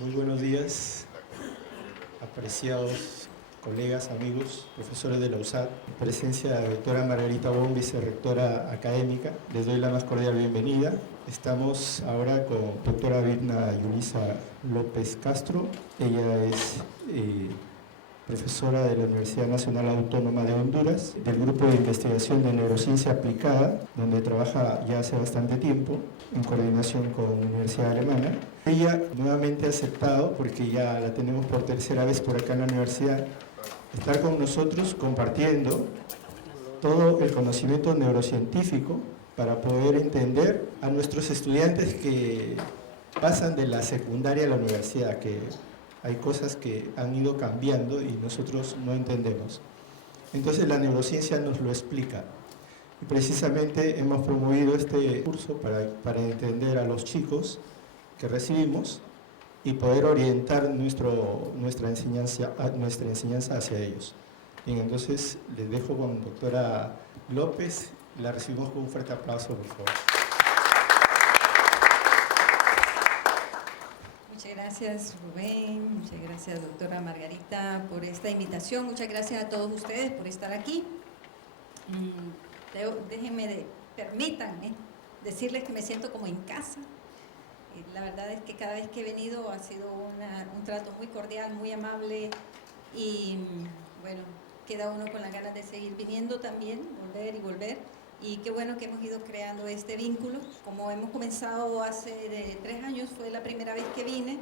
Muy buenos días, apreciados colegas, amigos, profesores de la USAT. En presencia de la doctora Margarita Wong, vicerrectora académica, les doy la más cordial bienvenida. Estamos ahora con doctora Virna Yulisa López Castro. Ella es profesora de la Universidad Nacional Autónoma de Honduras, del Grupo de Investigación de Neurociencia Aplicada, donde trabaja ya hace bastante tiempo, en coordinación con la Universidad Alemana. Ella nuevamente ha aceptado, porque ya la tenemos por tercera vez por acá en la universidad, estar con nosotros compartiendo todo el conocimiento neurocientífico para poder entender a nuestros estudiantes que pasan de la secundaria a la universidad, que hay cosas que han ido cambiando y nosotros no entendemos. Entonces la neurociencia nos lo explica. Y precisamente hemos promovido este curso para entender a los chicos que recibimos y poder orientar nuestra enseñanza hacia ellos. Bien, entonces les dejo con la doctora López. La recibimos con un fuerte aplauso, por favor. Muchas gracias, Rubén. Muchas gracias, doctora Margarita, por esta invitación. Muchas gracias a todos ustedes por estar aquí. Permítanme decirles que me siento como en casa. La verdad es que cada vez que he venido ha sido un trato muy cordial, muy amable y bueno, queda uno con las ganas de seguir viniendo también, volver y volver. Y qué bueno que hemos ido creando este vínculo. Como hemos comenzado hace 3 años, fue la primera vez que vine,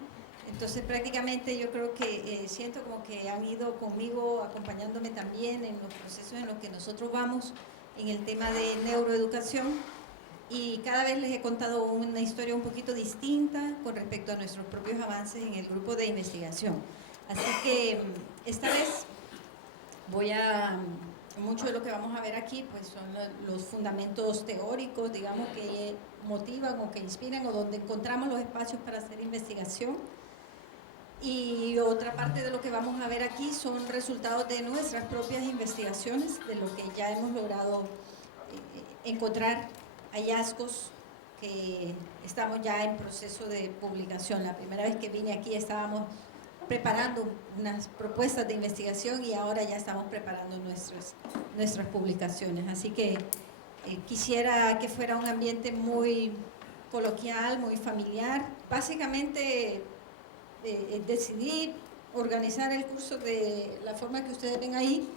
entonces prácticamente yo creo que siento como que han ido conmigo, acompañándome también en los procesos en los que nosotros vamos en el tema de neuroeducación, y cada vez les he contado una historia un poquito distinta con respecto a nuestros propios avances en el grupo de investigación. Así que esta vez mucho de lo que vamos a ver aquí pues son los fundamentos teóricos, digamos, que motivan o que inspiran o donde encontramos los espacios para hacer investigación. Y otra parte de lo que vamos a ver aquí son resultados de nuestras propias investigaciones, de lo que ya hemos logrado encontrar, hallazgos que estamos ya en proceso de publicación. La primera vez que vine aquí estábamos preparando unas propuestas de investigación y ahora ya estamos preparando nuestras publicaciones. Así que quisiera que fuera un ambiente muy coloquial, muy familiar. Básicamente decidí organizar el curso de la forma que ustedes ven ahí,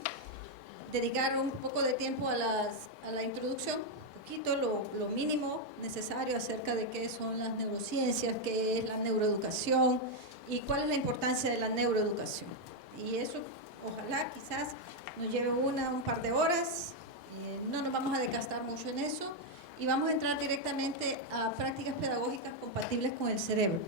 dedicar un poco de tiempo a la introducción, un poquito, lo mínimo necesario acerca de qué son las neurociencias, qué es la neuroeducación y cuál es la importancia de la neuroeducación. Y eso ojalá quizás nos lleve un par de horas, no nos vamos a desgastar mucho en eso y vamos a entrar directamente a prácticas pedagógicas compatibles con el cerebro.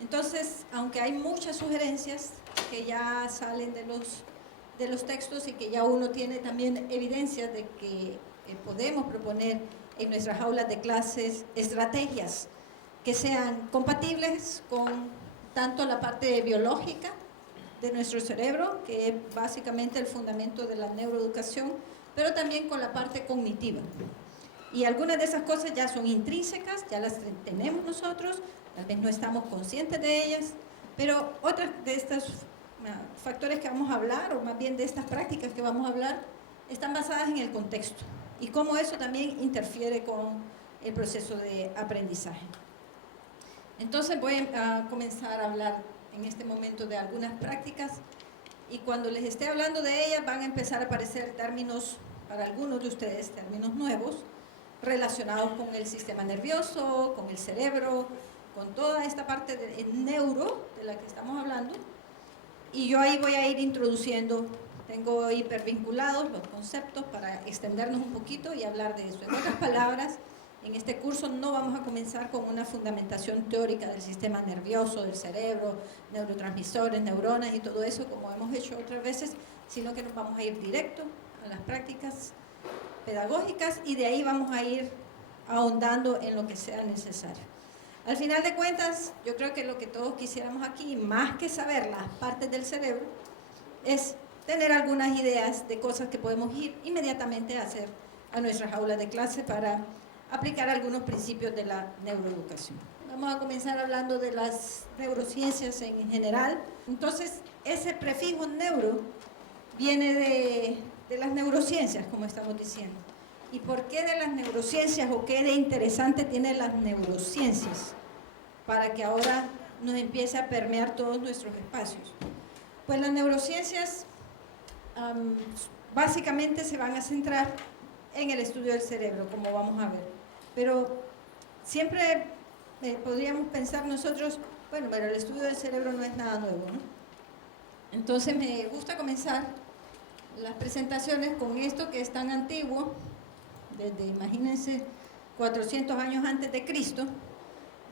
Entonces, aunque hay muchas sugerencias que ya salen de los textos y que ya uno tiene también evidencias de que podemos proponer en nuestras aulas de clases estrategias que sean compatibles con tanto la parte biológica de nuestro cerebro, que es básicamente el fundamento de la neuroeducación, pero también con la parte cognitiva. Y algunas de esas cosas ya son intrínsecas, ya las tenemos nosotros, tal vez no estamos conscientes de ellas, pero otras de estos factores que vamos a hablar, o más bien de estas prácticas que vamos a hablar, están basadas en el contexto y cómo eso también interfiere con el proceso de aprendizaje. Entonces voy a comenzar a hablar en este momento de algunas prácticas y cuando les esté hablando de ellas van a empezar a aparecer términos, para algunos de ustedes, términos nuevos, relacionados con el sistema nervioso, con el cerebro, con toda esta parte de neuro de la que estamos hablando. Y yo ahí voy a ir introduciendo, tengo hipervinculados los conceptos para extendernos un poquito y hablar de eso. En otras palabras, en este curso no vamos a comenzar con una fundamentación teórica del sistema nervioso, del cerebro, neurotransmisores, neuronas y todo eso, como hemos hecho otras veces, sino que nos vamos a ir directo a las prácticas pedagógicas y de ahí vamos a ir ahondando en lo que sea necesario. Al final de cuentas, yo creo que lo que todos quisiéramos aquí, más que saber las partes del cerebro, es tener algunas ideas de cosas que podemos ir inmediatamente a hacer a nuestras aulas de clase para aplicar algunos principios de la neuroeducación. Vamos a comenzar hablando de las neurociencias en general. Entonces, ese prefijo neuro viene de las neurociencias, como estamos diciendo. ¿Y por qué de las neurociencias o qué de interesante tienen las neurociencias para que ahora nos empiece a permear todos nuestros espacios? Pues las neurociencias básicamente se van a centrar en el estudio del cerebro, como vamos a ver. Pero siempre podríamos pensar nosotros, bueno, pero el estudio del cerebro no es nada nuevo, ¿no? Entonces me gusta comenzar las presentaciones con esto que es tan antiguo, desde, imagínense, 400 años antes de Cristo,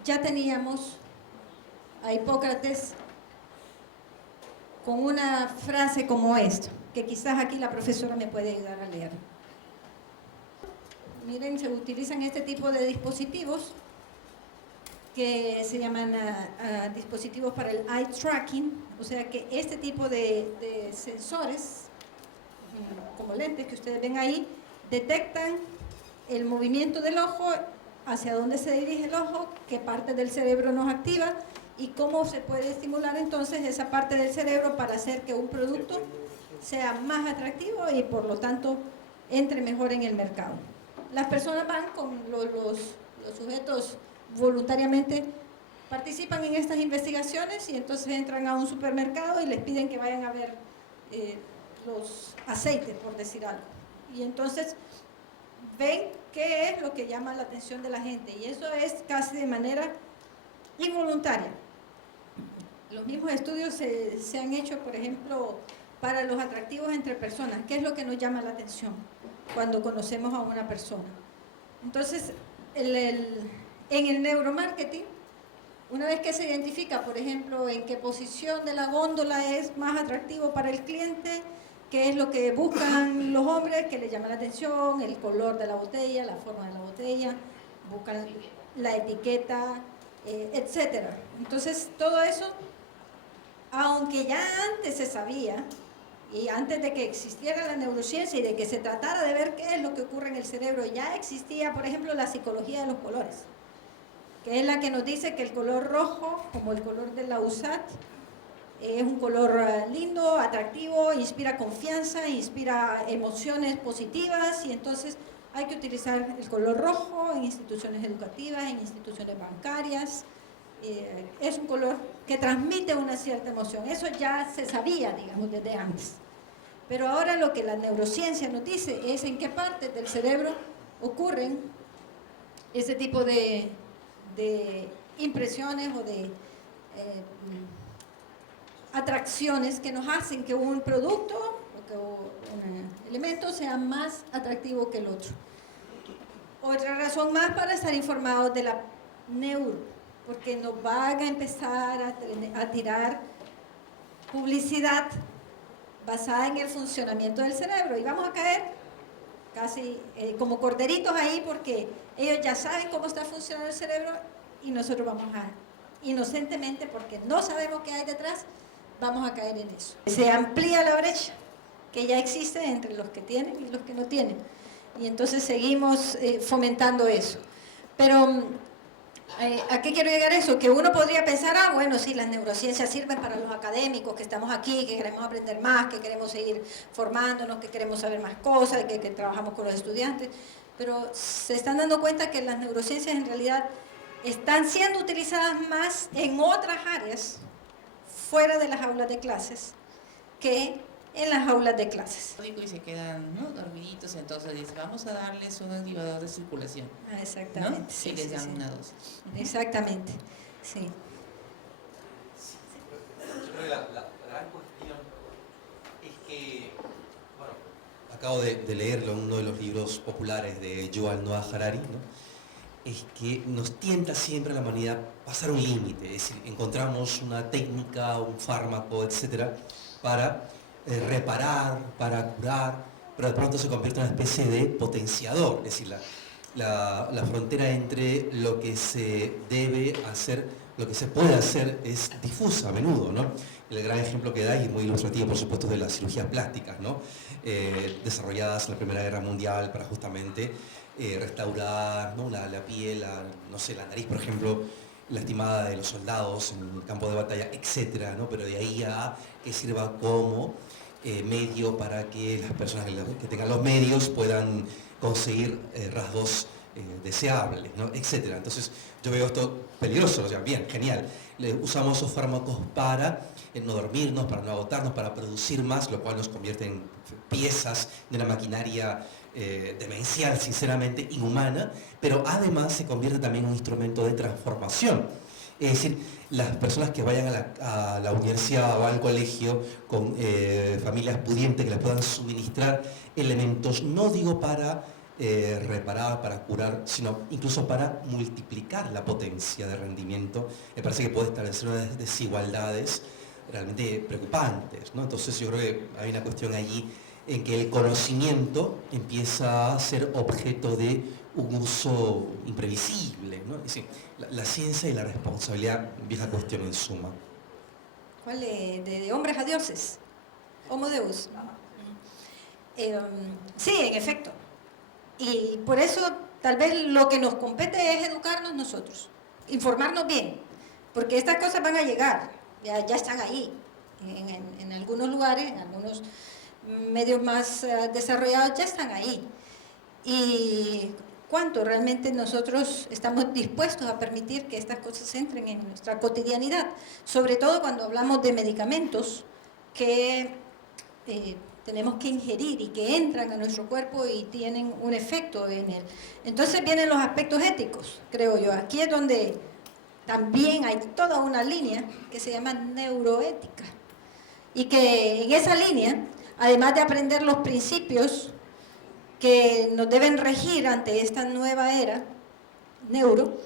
ya teníamos a Hipócrates con una frase como esta, que quizás aquí la profesora me puede ayudar a leer. Miren, se utilizan este tipo de dispositivos que se llaman dispositivos para el eye tracking, o sea que este tipo de sensores, como lentes que ustedes ven ahí, detectan el movimiento del ojo, hacia dónde se dirige el ojo, qué parte del cerebro nos activa y cómo se puede estimular entonces esa parte del cerebro para hacer que un producto sea más atractivo y por lo tanto entre mejor en el mercado. Las personas van con los sujetos voluntariamente participan en estas investigaciones y entonces entran a un supermercado y les piden que vayan a ver los aceites, por decir algo. Y entonces ven qué es lo que llama la atención de la gente y eso es casi de manera involuntaria. Los mismos estudios se han hecho, por ejemplo, para los atractivos entre personas. ¿Qué es lo que nos llama la atención cuando conocemos a una persona? Entonces, en el neuromarketing, una vez que se identifica, por ejemplo, en qué posición de la góndola es más atractivo para el cliente, qué es lo que buscan los hombres, que les llama la atención, el color de la botella, la forma de la botella, buscan la etiqueta, etcétera. Entonces, todo eso, aunque ya antes se sabía, y antes de que existiera la neurociencia y de que se tratara de ver qué es lo que ocurre en el cerebro, ya existía, por ejemplo, la psicología de los colores, que es la que nos dice que el color rojo, como el color de la USAT, es un color lindo, atractivo, inspira confianza, inspira emociones positivas y entonces hay que utilizar el color rojo en instituciones educativas, en instituciones bancarias. Es un color que transmite una cierta emoción. Eso ya se sabía, digamos, desde antes. Pero ahora lo que la neurociencia nos dice es en qué partes del cerebro ocurren ese tipo de impresiones o de atracciones que nos hacen que un producto o que un elemento sea más atractivo que el otro. Otra razón más para estar informados de la neuro, porque nos van a empezar a tirar publicidad basada en el funcionamiento del cerebro y vamos a caer casi como corderitos ahí porque ellos ya saben cómo está funcionando el cerebro y nosotros vamos a, inocentemente, porque no sabemos qué hay detrás, vamos a caer en eso. Se amplía la brecha que ya existe entre los que tienen y los que no tienen. Y entonces seguimos fomentando eso. Pero, ¿a qué quiero llegar eso? Que uno podría pensar, bueno, sí, las neurociencias sirven para los académicos, que estamos aquí, que queremos aprender más, que queremos seguir formándonos, que queremos saber más cosas, que trabajamos con los estudiantes. Pero se están dando cuenta que las neurociencias en realidad están siendo utilizadas más en otras áreas fuera de las aulas de clases que en las aulas de clases. Y se quedan, ¿no?, dormiditos, entonces dice, vamos a darles un activador de circulación. Exactamente. ¿No? Sí, y les dan sí. una dosis. Exactamente, sí. Yo creo que la gran cuestión es que, bueno, acabo de leerlo en uno de los libros populares de Yuval Noah Harari, ¿no? Es que nos tienta siempre a la humanidad pasar un límite, es decir, encontramos una técnica, un fármaco, etcétera, para reparar, para curar, pero de pronto se convierte en una especie de potenciador, es decir, la frontera entre lo que se debe hacer, lo que se puede hacer es difusa a menudo, ¿no? El gran ejemplo que da, y muy ilustrativo por supuesto, de las cirugías plásticas, ¿no? Desarrolladas en la Primera Guerra Mundial para justamente restaurar, ¿no?, la piel, no sé, la nariz, por ejemplo, lastimada de los soldados en el campo de batalla, etcétera, ¿no? Pero de ahí a que sirva como medio para que las personas que tengan los medios puedan conseguir rasgos deseables, ¿no? Etcétera. Entonces yo veo esto peligroso, o sea, bien, genial. Usamos esos fármacos para no dormirnos, para no agotarnos, para producir más, lo cual nos convierte en piezas de una maquinaria demencial, sinceramente, inhumana, pero además se convierte también en un instrumento de transformación. Es decir, las personas que vayan a la universidad o al colegio con familias pudientes que les puedan suministrar elementos, no digo para reparar, para curar, sino incluso para multiplicar la potencia de rendimiento, me parece que puede establecer unas desigualdades realmente preocupantes, ¿no? Entonces yo creo que hay una cuestión allí en que el conocimiento empieza a ser objeto de un uso imprevisible, ¿no? Es decir, la ciencia y la responsabilidad, vieja cuestión en suma. ¿Cuál de hombres a dioses? Homo Deus. Sí, en efecto. Y por eso tal vez lo que nos compete es educarnos nosotros, informarnos bien, porque estas cosas van a llegar, ya están ahí, en algunos lugares, en algunos medios más desarrollados ya están ahí. Y cuánto realmente nosotros estamos dispuestos a permitir que estas cosas entren en nuestra cotidianidad, sobre todo cuando hablamos de medicamentos que tenemos que ingerir y que entran a nuestro cuerpo y tienen un efecto en él. Entonces vienen los aspectos éticos, creo yo. Aquí es donde también hay toda una línea que se llama neuroética, y que en esa línea, además de aprender los principios que nos deben regir ante esta nueva era neuro,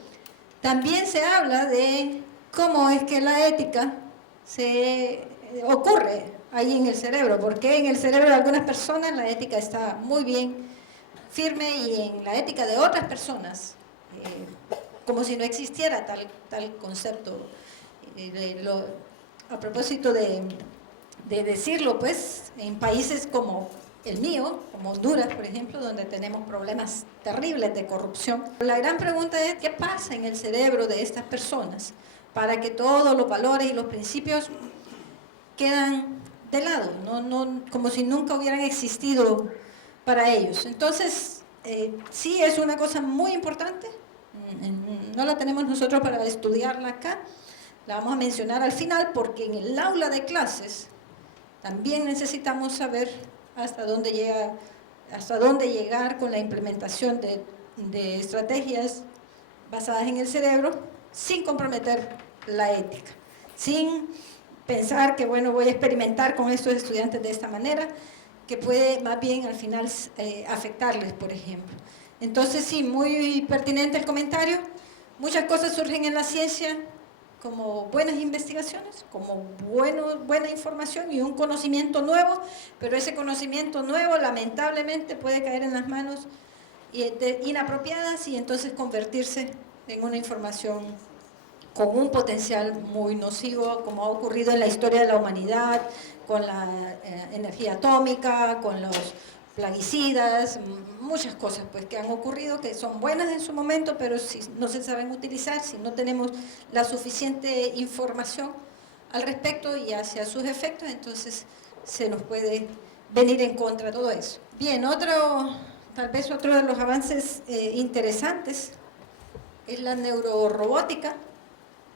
también se habla de cómo es que la ética se ocurre ahí en el cerebro, porque en el cerebro de algunas personas la ética está muy bien firme y en la ética de otras personas, como si no existiera tal concepto. A propósito de decirlo, pues, en países como el mío, como Honduras, por ejemplo, donde tenemos problemas terribles de corrupción. La gran pregunta es, ¿qué pasa en el cerebro de estas personas para que todos los valores y los principios quedan de lado, como si nunca hubieran existido para ellos? Entonces, sí es una cosa muy importante, no la tenemos nosotros para estudiarla acá, la vamos a mencionar al final, porque en el aula de clases también necesitamos saber hasta dónde llegar con la implementación de estrategias basadas en el cerebro sin comprometer la ética, sin pensar que, bueno, voy a experimentar con estos estudiantes de esta manera, que puede más bien al final afectarles, por ejemplo. Entonces, sí, muy pertinente el comentario. Muchas cosas surgen en la ciencia como buenas investigaciones, como buena información y un conocimiento nuevo, pero ese conocimiento nuevo lamentablemente puede caer en las manos inapropiadas y entonces convertirse en una información con un potencial muy nocivo, como ha ocurrido en la historia de la humanidad, con la energía atómica, con los plaguicidas, muchas cosas pues que han ocurrido que son buenas en su momento, pero si no se saben utilizar, si no tenemos la suficiente información al respecto y hacia sus efectos, entonces se nos puede venir en contra todo eso. Bien, tal vez otro de los avances interesantes es la neurorobótica,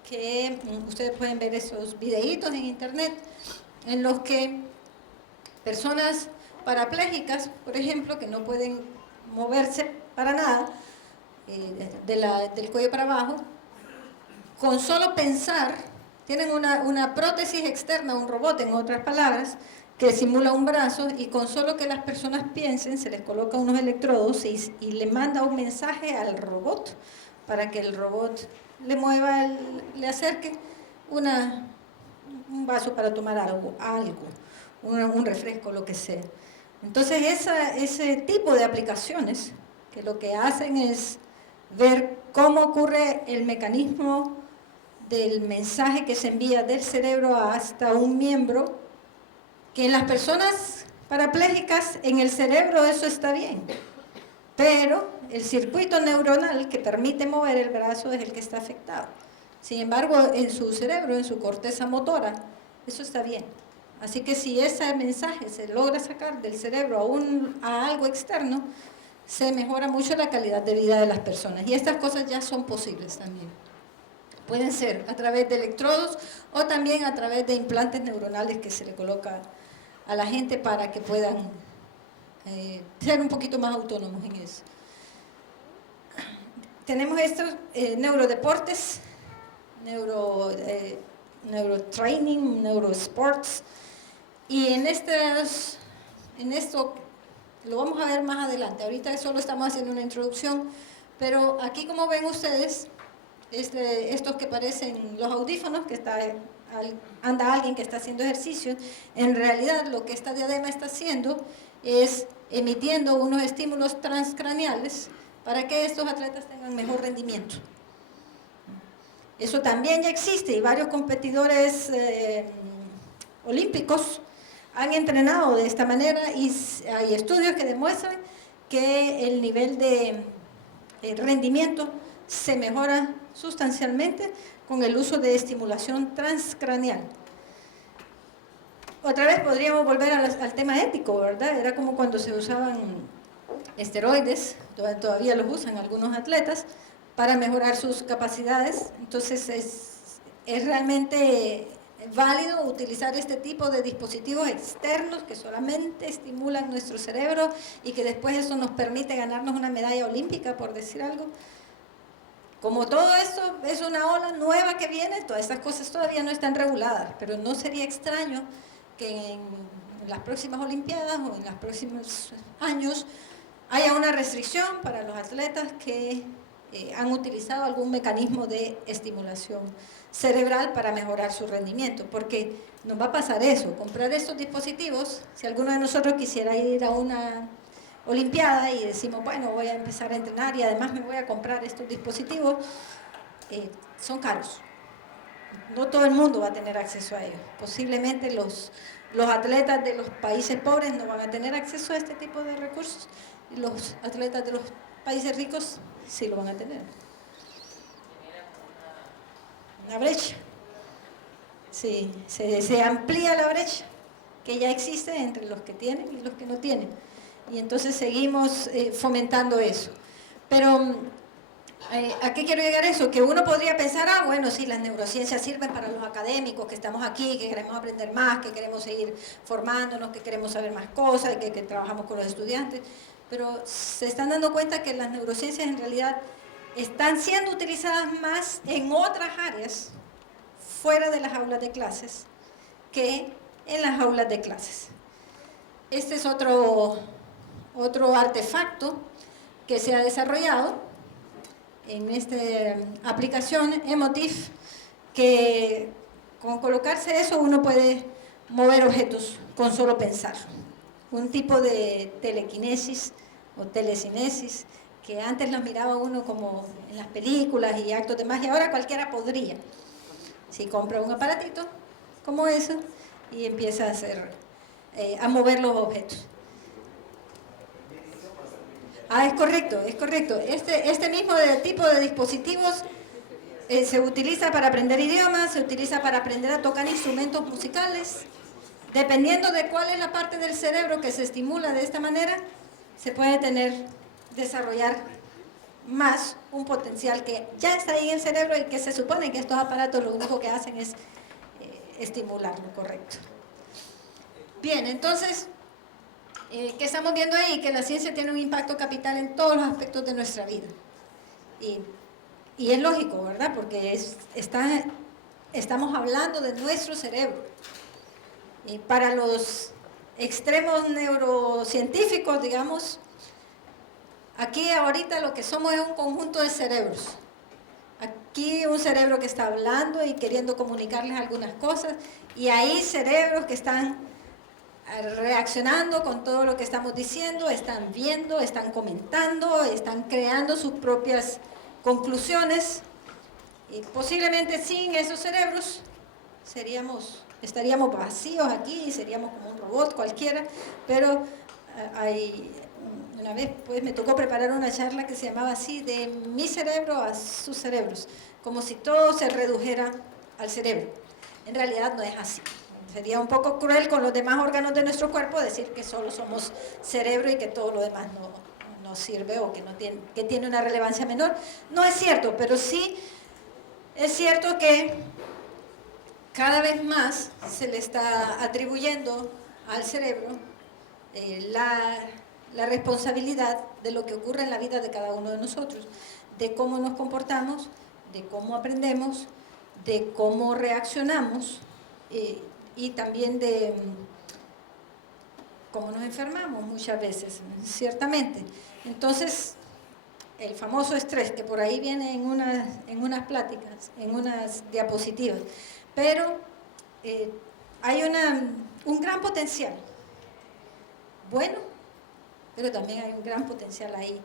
que ustedes pueden ver esos videitos en internet en los que personas parapléjicas, por ejemplo, que no pueden moverse para nada, del cuello para abajo, con solo pensar, tienen una prótesis externa, un robot en otras palabras, que simula un brazo, y con solo que las personas piensen, se les coloca unos electrodos y le manda un mensaje al robot para que el robot le mueva, le acerque un vaso para tomar algo, un refresco, lo que sea. Entonces ese tipo de aplicaciones que lo que hacen es ver cómo ocurre el mecanismo del mensaje que se envía del cerebro hasta un miembro, que en las personas parapléjicas en el cerebro eso está bien, pero el circuito neuronal que permite mover el brazo es el que está afectado. Sin embargo, en su cerebro, en su corteza motora, eso está bien. Así que si ese mensaje se logra sacar del cerebro a algo externo, se mejora mucho la calidad de vida de las personas. Y estas cosas ya son posibles también. Pueden ser a través de electrodos o también a través de implantes neuronales que se le coloca a la gente para que puedan ser un poquito más autónomos en eso. Tenemos estos neurodeportes, neurotraining, neurosports, y en esto lo vamos a ver más adelante. Ahorita solo estamos haciendo una introducción, pero aquí, como ven ustedes, estos que parecen los audífonos, que anda alguien que está haciendo ejercicio, en realidad lo que esta diadema está haciendo es emitiendo unos estímulos transcraneales para que estos atletas tengan mejor rendimiento. Eso también ya existe y varios competidores olímpicos han entrenado de esta manera y hay estudios que demuestran que el nivel de rendimiento se mejora sustancialmente con el uso de estimulación transcraneal. Otra vez podríamos volver al tema ético, ¿verdad? Era como cuando se usaban esteroides, todavía los usan algunos atletas, para mejorar sus capacidades. Entonces es realmente válido utilizar este tipo de dispositivos externos que solamente estimulan nuestro cerebro y que después eso nos permite ganarnos una medalla olímpica, por decir algo. Como todo esto es una ola nueva que viene, todas estas cosas todavía no están reguladas, pero no sería extraño que en las próximas Olimpiadas o en los próximos años haya una restricción para los atletas que han utilizado algún mecanismo de estimulación cerebral para mejorar su rendimiento, porque nos va a pasar eso, comprar estos dispositivos. Si alguno de nosotros quisiera ir a una Olimpiada y decimos, bueno, voy a empezar a entrenar y además me voy a comprar estos dispositivos, son caros. No todo el mundo va a tener acceso a ellos. Posiblemente los atletas de los países pobres no van a tener acceso a este tipo de recursos y los atletas de los países ricos sí lo van a tener. Una brecha. Sí, se amplía la brecha que ya existe entre los que tienen y los que no tienen. Y entonces seguimos fomentando eso. Pero, ¿a qué quiero llegar eso? Que uno podría pensar, bueno, sí, las neurociencias sirven para los académicos que estamos aquí, que queremos aprender más, que queremos seguir formándonos, que queremos saber más cosas, que trabajamos con los estudiantes. Pero se están dando cuenta que las neurociencias en realidad están siendo utilizadas más en otras áreas, fuera de las aulas de clases, que en las aulas de clases. Este es otro artefacto que se ha desarrollado en esta aplicación Emotiv, que con colocarse eso uno puede mover objetos con solo pensar. Un tipo de telequinesis o telecinesis que antes los miraba uno como en las películas y actos de magia, ahora cualquiera podría. Si compra un aparatito como eso y empieza a mover los objetos. Es correcto, es correcto. Este mismo tipo de dispositivos se utiliza para aprender idiomas, se utiliza para aprender a tocar instrumentos musicales. Dependiendo de cuál es la parte del cerebro que se estimula de esta manera, se puede desarrollar más un potencial que ya está ahí en el cerebro y que se supone que estos aparatos lo único que hacen es estimularlo, correcto. Bien, entonces, ¿qué estamos viendo ahí? Que la ciencia tiene un impacto capital en todos los aspectos de nuestra vida. Y es lógico, ¿verdad? Porque estamos hablando de nuestro cerebro. Y para los extremos neurocientíficos, digamos, aquí ahorita lo que somos es un conjunto de cerebros. Aquí un cerebro que está hablando y queriendo comunicarles algunas cosas, y ahí cerebros que están reaccionando con todo lo que estamos diciendo, están viendo, están comentando, están creando sus propias conclusiones. Y posiblemente sin esos cerebros estaríamos vacíos aquí y seríamos como un robot cualquiera, pero hay una vez pues me tocó preparar una charla que se llamaba así, de mi cerebro a sus cerebros, como si todo se redujera al cerebro. En realidad no es así. Sería un poco cruel con los demás órganos de nuestro cuerpo decir que solo somos cerebro y que todo lo demás no sirve o que, que tiene una relevancia menor. No es cierto, pero sí es cierto que cada vez más se le está atribuyendo al cerebro la responsabilidad de lo que ocurre en la vida de cada uno de nosotros, de cómo nos comportamos, de cómo aprendemos, de cómo reaccionamos y también de cómo nos enfermamos muchas veces, ciertamente. Entonces, el famoso estrés, que por ahí viene en unas pláticas, en unas diapositivas, pero hay un gran potencial, bueno, pero también hay un gran potencial ahí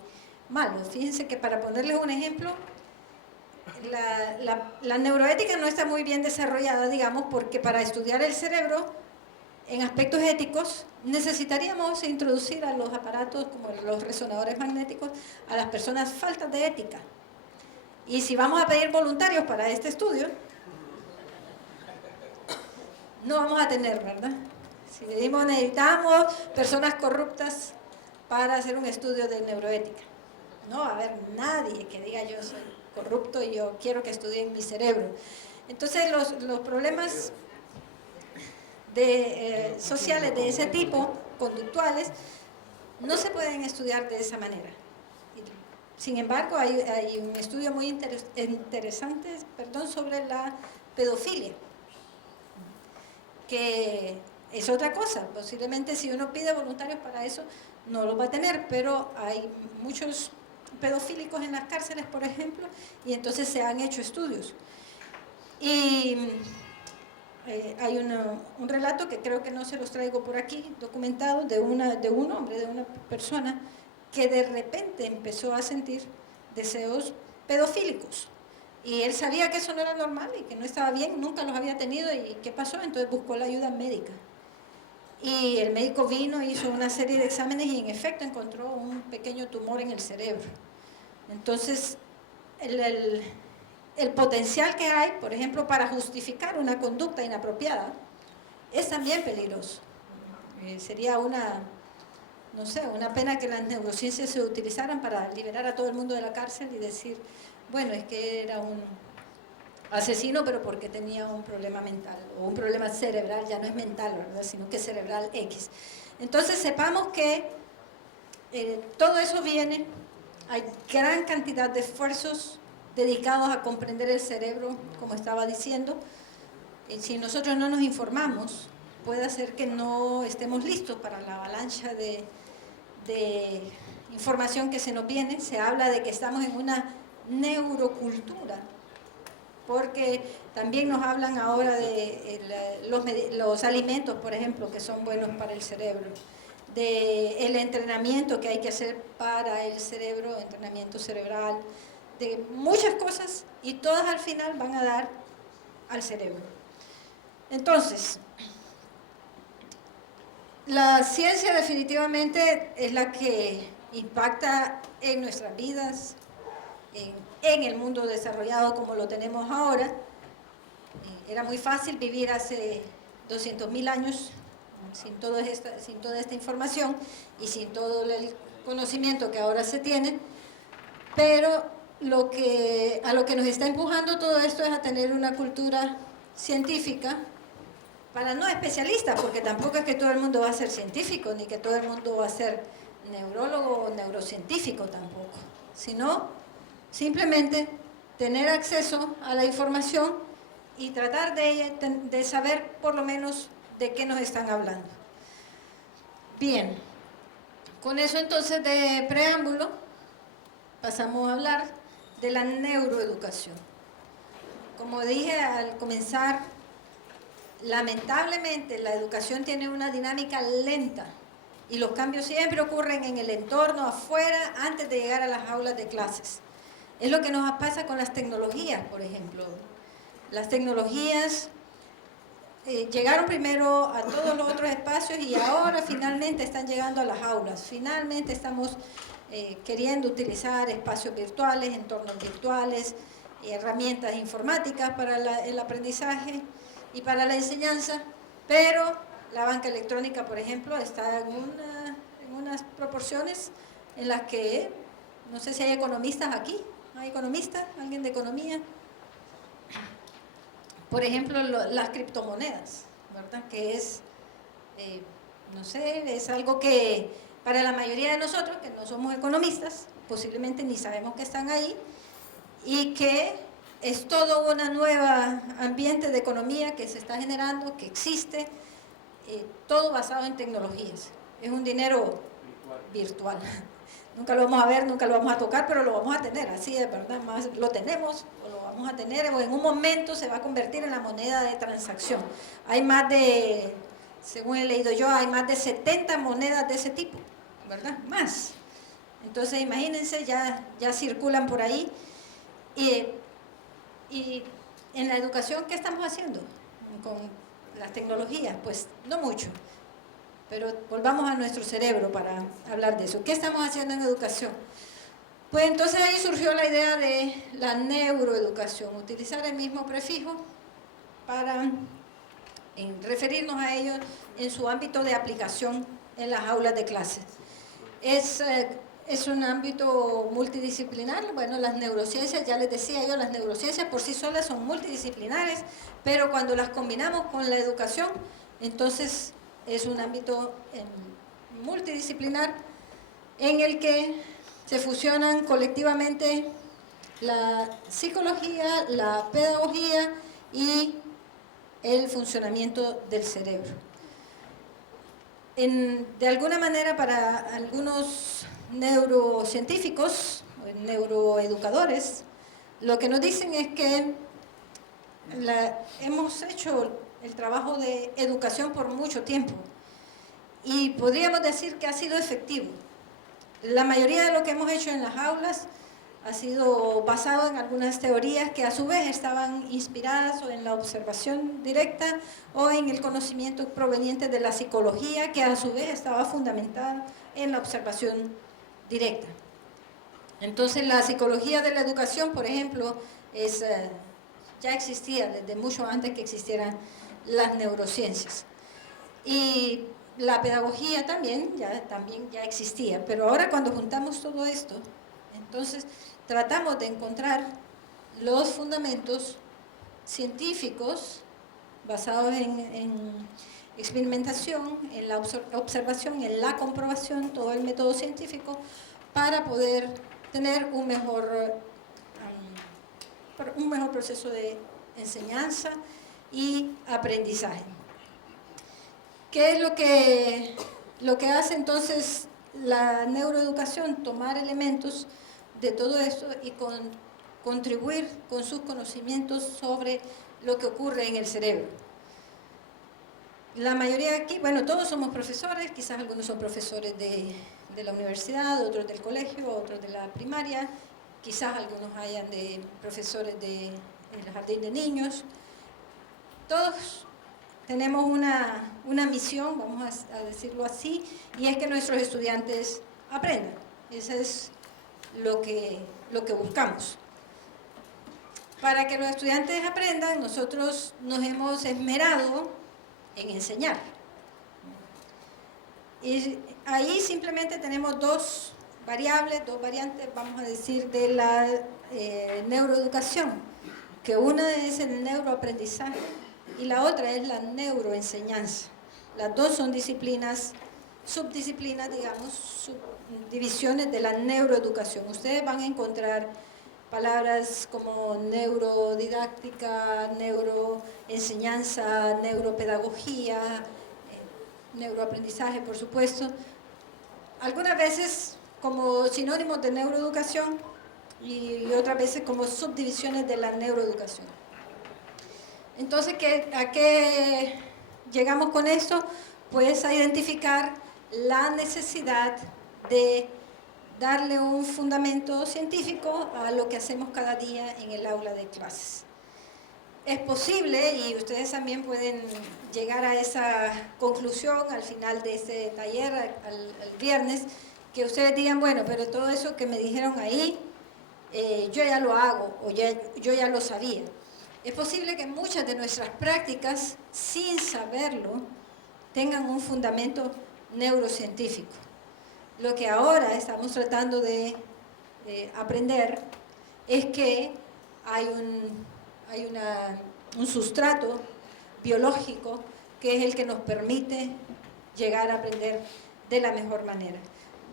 malo. Fíjense que para ponerles un ejemplo, la neuroética no está muy bien desarrollada, digamos, porque para estudiar el cerebro en aspectos éticos necesitaríamos introducir a los aparatos como los resonadores magnéticos a las personas faltas de ética. Y si vamos a pedir voluntarios para este estudio, no vamos a tener, ¿verdad? Si decimos necesitamos personas corruptas para hacer un estudio de neuroética, no va a haber nadie que diga yo soy corrupto y yo quiero que estudien mi cerebro. Entonces los problemas sociales de ese tipo, conductuales, no se pueden estudiar de esa manera. Sin embargo, hay un estudio muy interesante sobre la pedofilia, que es otra cosa. Posiblemente si uno pide voluntarios para eso, no lo va a tener, pero hay muchos pedofílicos en las cárceles, por ejemplo, y entonces se han hecho estudios. Y hay un relato que creo que no se los traigo por aquí, documentado, de un hombre, de una persona, que de repente empezó a sentir deseos pedofílicos. Y él sabía que eso no era normal y que no estaba bien, nunca los había tenido. ¿Y qué pasó? Entonces buscó la ayuda médica. Y el médico vino, hizo una serie de exámenes y en efecto encontró un pequeño tumor en el cerebro. Entonces, el potencial que hay, por ejemplo, para justificar una conducta inapropiada, es también peligroso. Sería una pena que las neurociencias se utilizaran para liberar a todo el mundo de la cárcel y decir, bueno, es que era un asesino, pero porque tenía un problema mental, o un problema cerebral, ya no es mental, ¿verdad?, sino que cerebral X. Entonces sepamos que todo eso viene, hay gran cantidad de esfuerzos dedicados a comprender el cerebro, como estaba diciendo. Si nosotros no nos informamos, puede hacer que no estemos listos para la avalancha de información que se nos viene. Se habla de que estamos en una neurocultura, porque también nos hablan ahora de los alimentos, por ejemplo, que son buenos para el cerebro, del entrenamiento que hay que hacer para el cerebro, entrenamiento cerebral, de muchas cosas, y todas al final van a dar al cerebro. Entonces, la ciencia definitivamente es la que impacta en nuestras vidas, en el mundo desarrollado como lo tenemos ahora. Era muy fácil vivir hace 200.000 años sin toda esta información y sin todo el conocimiento que ahora se tiene, pero a lo que nos está empujando todo esto es a tener una cultura científica para no especialistas, porque tampoco es que todo el mundo va a ser científico, ni que todo el mundo va a ser neurólogo o neurocientífico tampoco, sino simplemente tener acceso a la información y tratar de saber por lo menos de qué nos están hablando. Bien, con eso entonces de preámbulo pasamos a hablar de la neuroeducación. Como dije al comenzar, lamentablemente la educación tiene una dinámica lenta y los cambios siempre ocurren en el entorno, afuera, antes de llegar a las aulas de clases. Es lo que nos pasa con las tecnologías, por ejemplo. Las tecnologías llegaron primero a todos los otros espacios y ahora finalmente están llegando a las aulas. Finalmente estamos queriendo utilizar espacios virtuales, entornos virtuales, herramientas informáticas para el aprendizaje y para la enseñanza, pero la banca electrónica, por ejemplo, está en unas proporciones en las que, no sé si hay economistas aquí, ¿hay economistas? ¿Alguien de economía? Por ejemplo, las criptomonedas, ¿verdad? Que es, no sé, es algo que para la mayoría de nosotros, que no somos economistas, posiblemente ni sabemos que están ahí, y que es todo un nuevo ambiente de economía que se está generando, que existe, todo basado en tecnologías. Es un dinero virtual. Nunca lo vamos a ver, nunca lo vamos a tocar, pero lo vamos a tener, así es, ¿verdad? Más lo tenemos o lo vamos a tener, o en un momento se va a convertir en la moneda de transacción. Hay más de, según he leído yo, hay más de 70 monedas de ese tipo, ¿verdad? Más. Entonces, imagínense, ya circulan por ahí. Y en la educación, ¿qué estamos haciendo con las tecnologías? Pues no mucho. Pero volvamos a nuestro cerebro para hablar de eso. ¿Qué estamos haciendo en educación? Pues entonces ahí surgió la idea de la neuroeducación, utilizar el mismo prefijo para referirnos a ellos en su ámbito de aplicación en las aulas de clase. Es un ámbito multidisciplinar. Bueno, las neurociencias, ya les decía yo, las neurociencias por sí solas son multidisciplinares, pero cuando las combinamos con la educación, entonces es un ámbito multidisciplinar en el que se fusionan colectivamente la psicología, la pedagogía y el funcionamiento del cerebro. De alguna manera, para algunos neurocientíficos, neuroeducadores, lo que nos dicen es que hemos hecho el trabajo de educación por mucho tiempo y podríamos decir que ha sido efectivo. La mayoría de lo que hemos hecho en las aulas ha sido basado en algunas teorías que a su vez estaban inspiradas o en la observación directa o en el conocimiento proveniente de la psicología, que a su vez estaba fundamentada en la observación directa. Entonces, la psicología de la educación, por ejemplo, ya existía desde mucho antes que existieran las neurociencias. Y la pedagogía también ya existía, pero ahora cuando juntamos todo esto, entonces tratamos de encontrar los fundamentos científicos basados en experimentación, en la observación, en la comprobación, todo el método científico, para poder tener un mejor proceso de enseñanza y aprendizaje. ¿Qué es lo que hace entonces la neuroeducación? Tomar elementos de todo esto y contribuir con sus conocimientos sobre lo que ocurre en el cerebro. La mayoría de aquí, bueno, todos somos profesores, quizás algunos son profesores de la universidad, otros del colegio, otros de la primaria, quizás algunos hayan de profesores del jardín de niños. Todos tenemos una misión, vamos a decirlo así, y es que nuestros estudiantes aprendan. Eso es lo que buscamos. Para que los estudiantes aprendan, nosotros nos hemos esmerado en enseñar. Y ahí simplemente tenemos dos variables, dos variantes, vamos a decir, de la neuroeducación, que una es el neuroaprendizaje y la otra es la neuroenseñanza. Las dos son disciplinas, subdisciplinas, digamos, subdivisiones de la neuroeducación. Ustedes van a encontrar palabras como neurodidáctica, neuroenseñanza, neuropedagogía, neuroaprendizaje, por supuesto. Algunas veces como sinónimos de neuroeducación y otras veces como subdivisiones de la neuroeducación. Entonces, ¿a qué llegamos con esto? Pues a identificar la necesidad de darle un fundamento científico a lo que hacemos cada día en el aula de clases. es posible, y ustedes también pueden llegar a esa conclusión al final de ese taller, al viernes, que ustedes digan, bueno, pero todo eso que me dijeron ahí, yo ya lo hago, o yo ya lo sabía. Es posible que muchas de nuestras prácticas, sin saberlo, tengan un fundamento neurocientífico. Lo que ahora estamos tratando de aprender es que hay un sustrato biológico que es el que nos permite llegar a aprender de la mejor manera.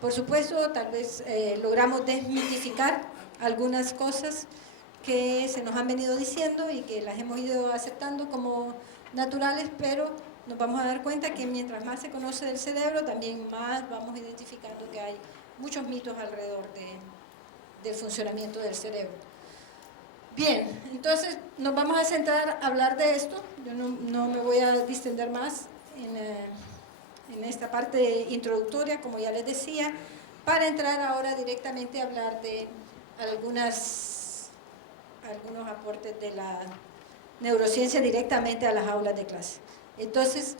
Por supuesto, tal vez logramos desmitificar algunas cosas que se nos han venido diciendo y que las hemos ido aceptando como naturales, pero nos vamos a dar cuenta que mientras más se conoce del cerebro, también más vamos identificando que hay muchos mitos alrededor del funcionamiento del cerebro. Bien, entonces nos vamos a centrar a hablar de esto. Yo no me voy a distender más en esta parte introductoria, como ya les decía, para entrar ahora directamente a hablar de algunos aportes de la neurociencia directamente a las aulas de clase. Entonces,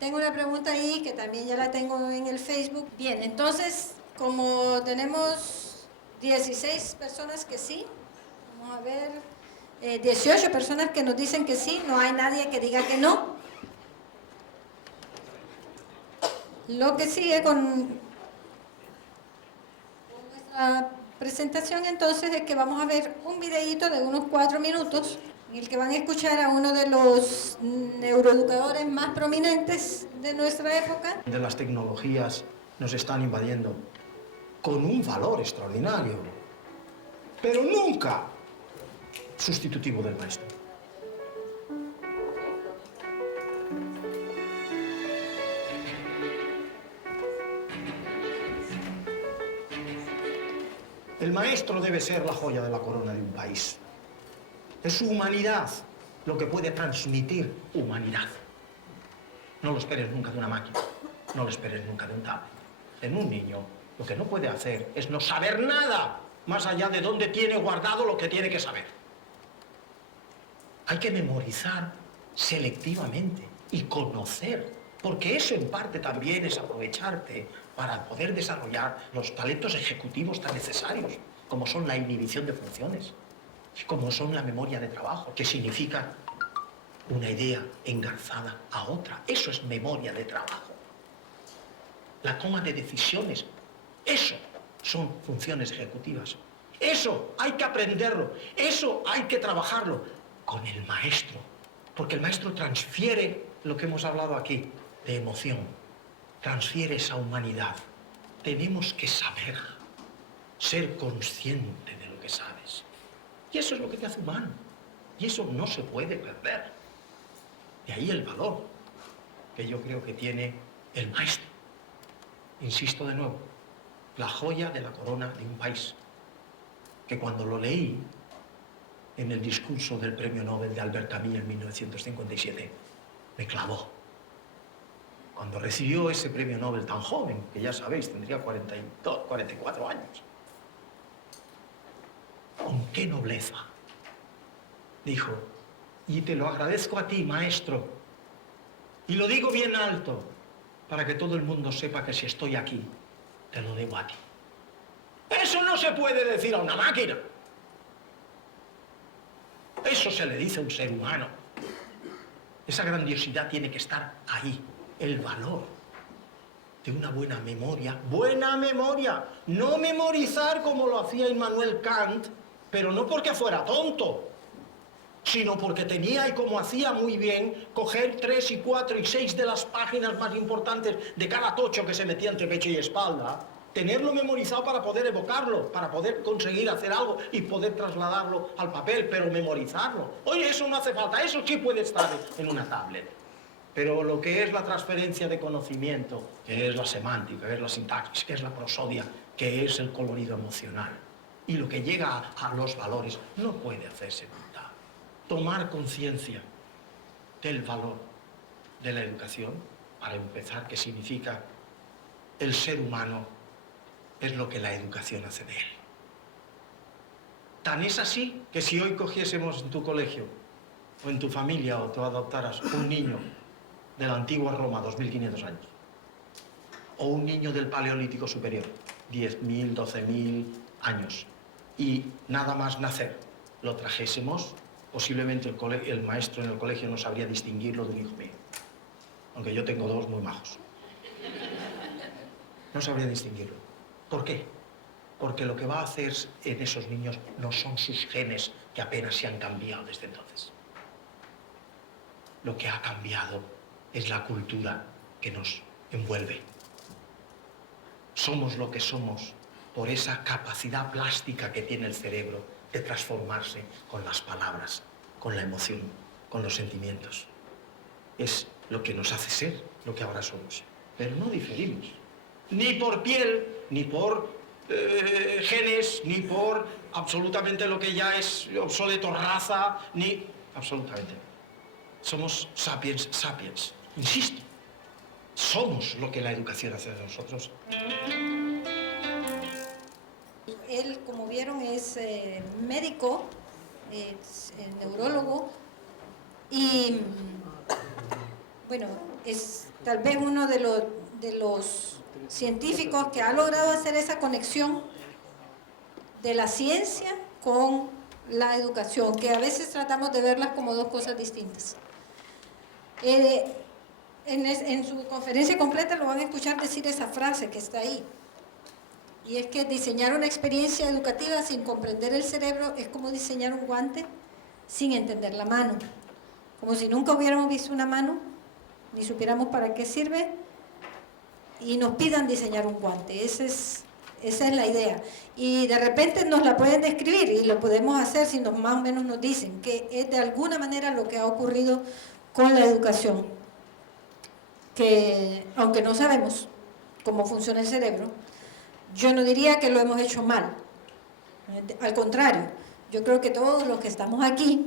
tengo una pregunta ahí que también ya la tengo en el Facebook. Bien, entonces, como tenemos 16 personas que sí, vamos a ver, 18 personas que nos dicen que sí, no hay nadie que diga que no. Lo que sigue con nuestra presentación entonces es que vamos a ver un videíto de unos 4 minutos en el que van a escuchar a uno de los neuroeducadores más prominentes de nuestra época. De las tecnologías nos están invadiendo con un valor extraordinario, pero nunca sustitutivo del maestro. El maestro debe ser la joya de la corona de un país. Es su humanidad lo que puede transmitir humanidad. No lo esperes nunca de una máquina, no lo esperes nunca de un tablet. En un niño lo que no puede hacer es no saber nada más allá de dónde tiene guardado lo que tiene que saber. Hay que memorizar selectivamente y conocer, porque eso en parte también es aprovecharte para poder desarrollar los talentos ejecutivos tan necesarios, como son la inhibición de funciones, como son la memoria de trabajo, que significa una idea engarzada a otra. Eso es memoria de trabajo. La toma de decisiones, eso son funciones ejecutivas. Eso hay que aprenderlo, eso hay que trabajarlo con el maestro, porque el maestro transfiere lo que hemos hablado aquí, de emoción, transfiere esa humanidad. Tenemos que saber, ser consciente de lo que sabes. Y eso es lo que te hace humano, y eso no se puede perder. De ahí el valor que yo creo que tiene el maestro. Insisto de nuevo, la joya de la corona de un país, que cuando lo leí en el discurso del Premio Nobel de Albert Camus en 1957, me clavó. Cuando recibió ese Premio Nobel tan joven, que ya sabéis, tendría 44 años, con qué nobleza dijo: y te lo agradezco a ti, maestro, y lo digo bien alto, para que todo el mundo sepa que si estoy aquí, te lo debo a ti. Eso no se puede decir a una máquina. Eso se le dice a un ser humano. Esa grandiosidad tiene que estar ahí. El valor de una buena memoria. Buena memoria. No memorizar como lo hacía Immanuel Kant, pero no porque fuera tonto, sino porque tenía, y como hacía muy bien, coger 3 y 4 y 6 de las páginas más importantes de cada tocho que se metía entre pecho y espalda, tenerlo memorizado para poder evocarlo, para poder conseguir hacer algo y poder trasladarlo al papel, pero memorizarlo. Oye, eso no hace falta, eso sí puede estar en una tablet. Pero lo que es la transferencia de conocimiento, que es la semántica, que es la sintaxis, que es la prosodia, que es el colorido emocional, y lo que llega a los valores, no puede hacerse nunca. Tomar conciencia del valor de la educación, para empezar, que significa el ser humano es lo que la educación hace de él. Tan es así que si hoy cogiésemos en tu colegio o en tu familia o tú adoptaras un niño de la antigua Roma, 2500 años, o un niño del Paleolítico Superior, 10.000, 12.000 años, y nada más nacer lo trajésemos, posiblemente el maestro en el colegio no sabría distinguirlo de un hijo mío, aunque yo tengo dos muy majos. No sabría distinguirlo. ¿Por qué? Porque lo que va a hacer en esos niños no son sus genes, que apenas se han cambiado desde entonces. Lo que ha cambiado es la cultura que nos envuelve. Somos lo que somos por esa capacidad plástica que tiene el cerebro de transformarse con las palabras, con la emoción, con los sentimientos. Es lo que nos hace ser lo que ahora somos. Pero no diferimos. Ni por piel, ni por genes, ni por absolutamente lo que ya es obsoleto, raza, ni absolutamente. Somos sapiens sapiens. Insisto, somos lo que la educación hace de nosotros. Él, como vieron, es médico, es neurólogo y, bueno, es tal vez uno de los científicos que ha logrado hacer esa conexión de la ciencia con la educación, que a veces tratamos de verlas como dos cosas distintas. En su conferencia completa lo van a escuchar decir esa frase que está ahí. Y es que diseñar una experiencia educativa sin comprender el cerebro es como diseñar un guante sin entender la mano. Como si nunca hubiéramos visto una mano, ni supiéramos para qué sirve, y nos pidan diseñar un guante. Esa es la idea. Y de repente nos la pueden describir, y lo podemos hacer si más o menos nos dicen que es de alguna manera lo que ha ocurrido con la educación. Que aunque no sabemos cómo funciona el cerebro, yo no diría que lo hemos hecho mal. Al contrario, yo creo que todos los que estamos aquí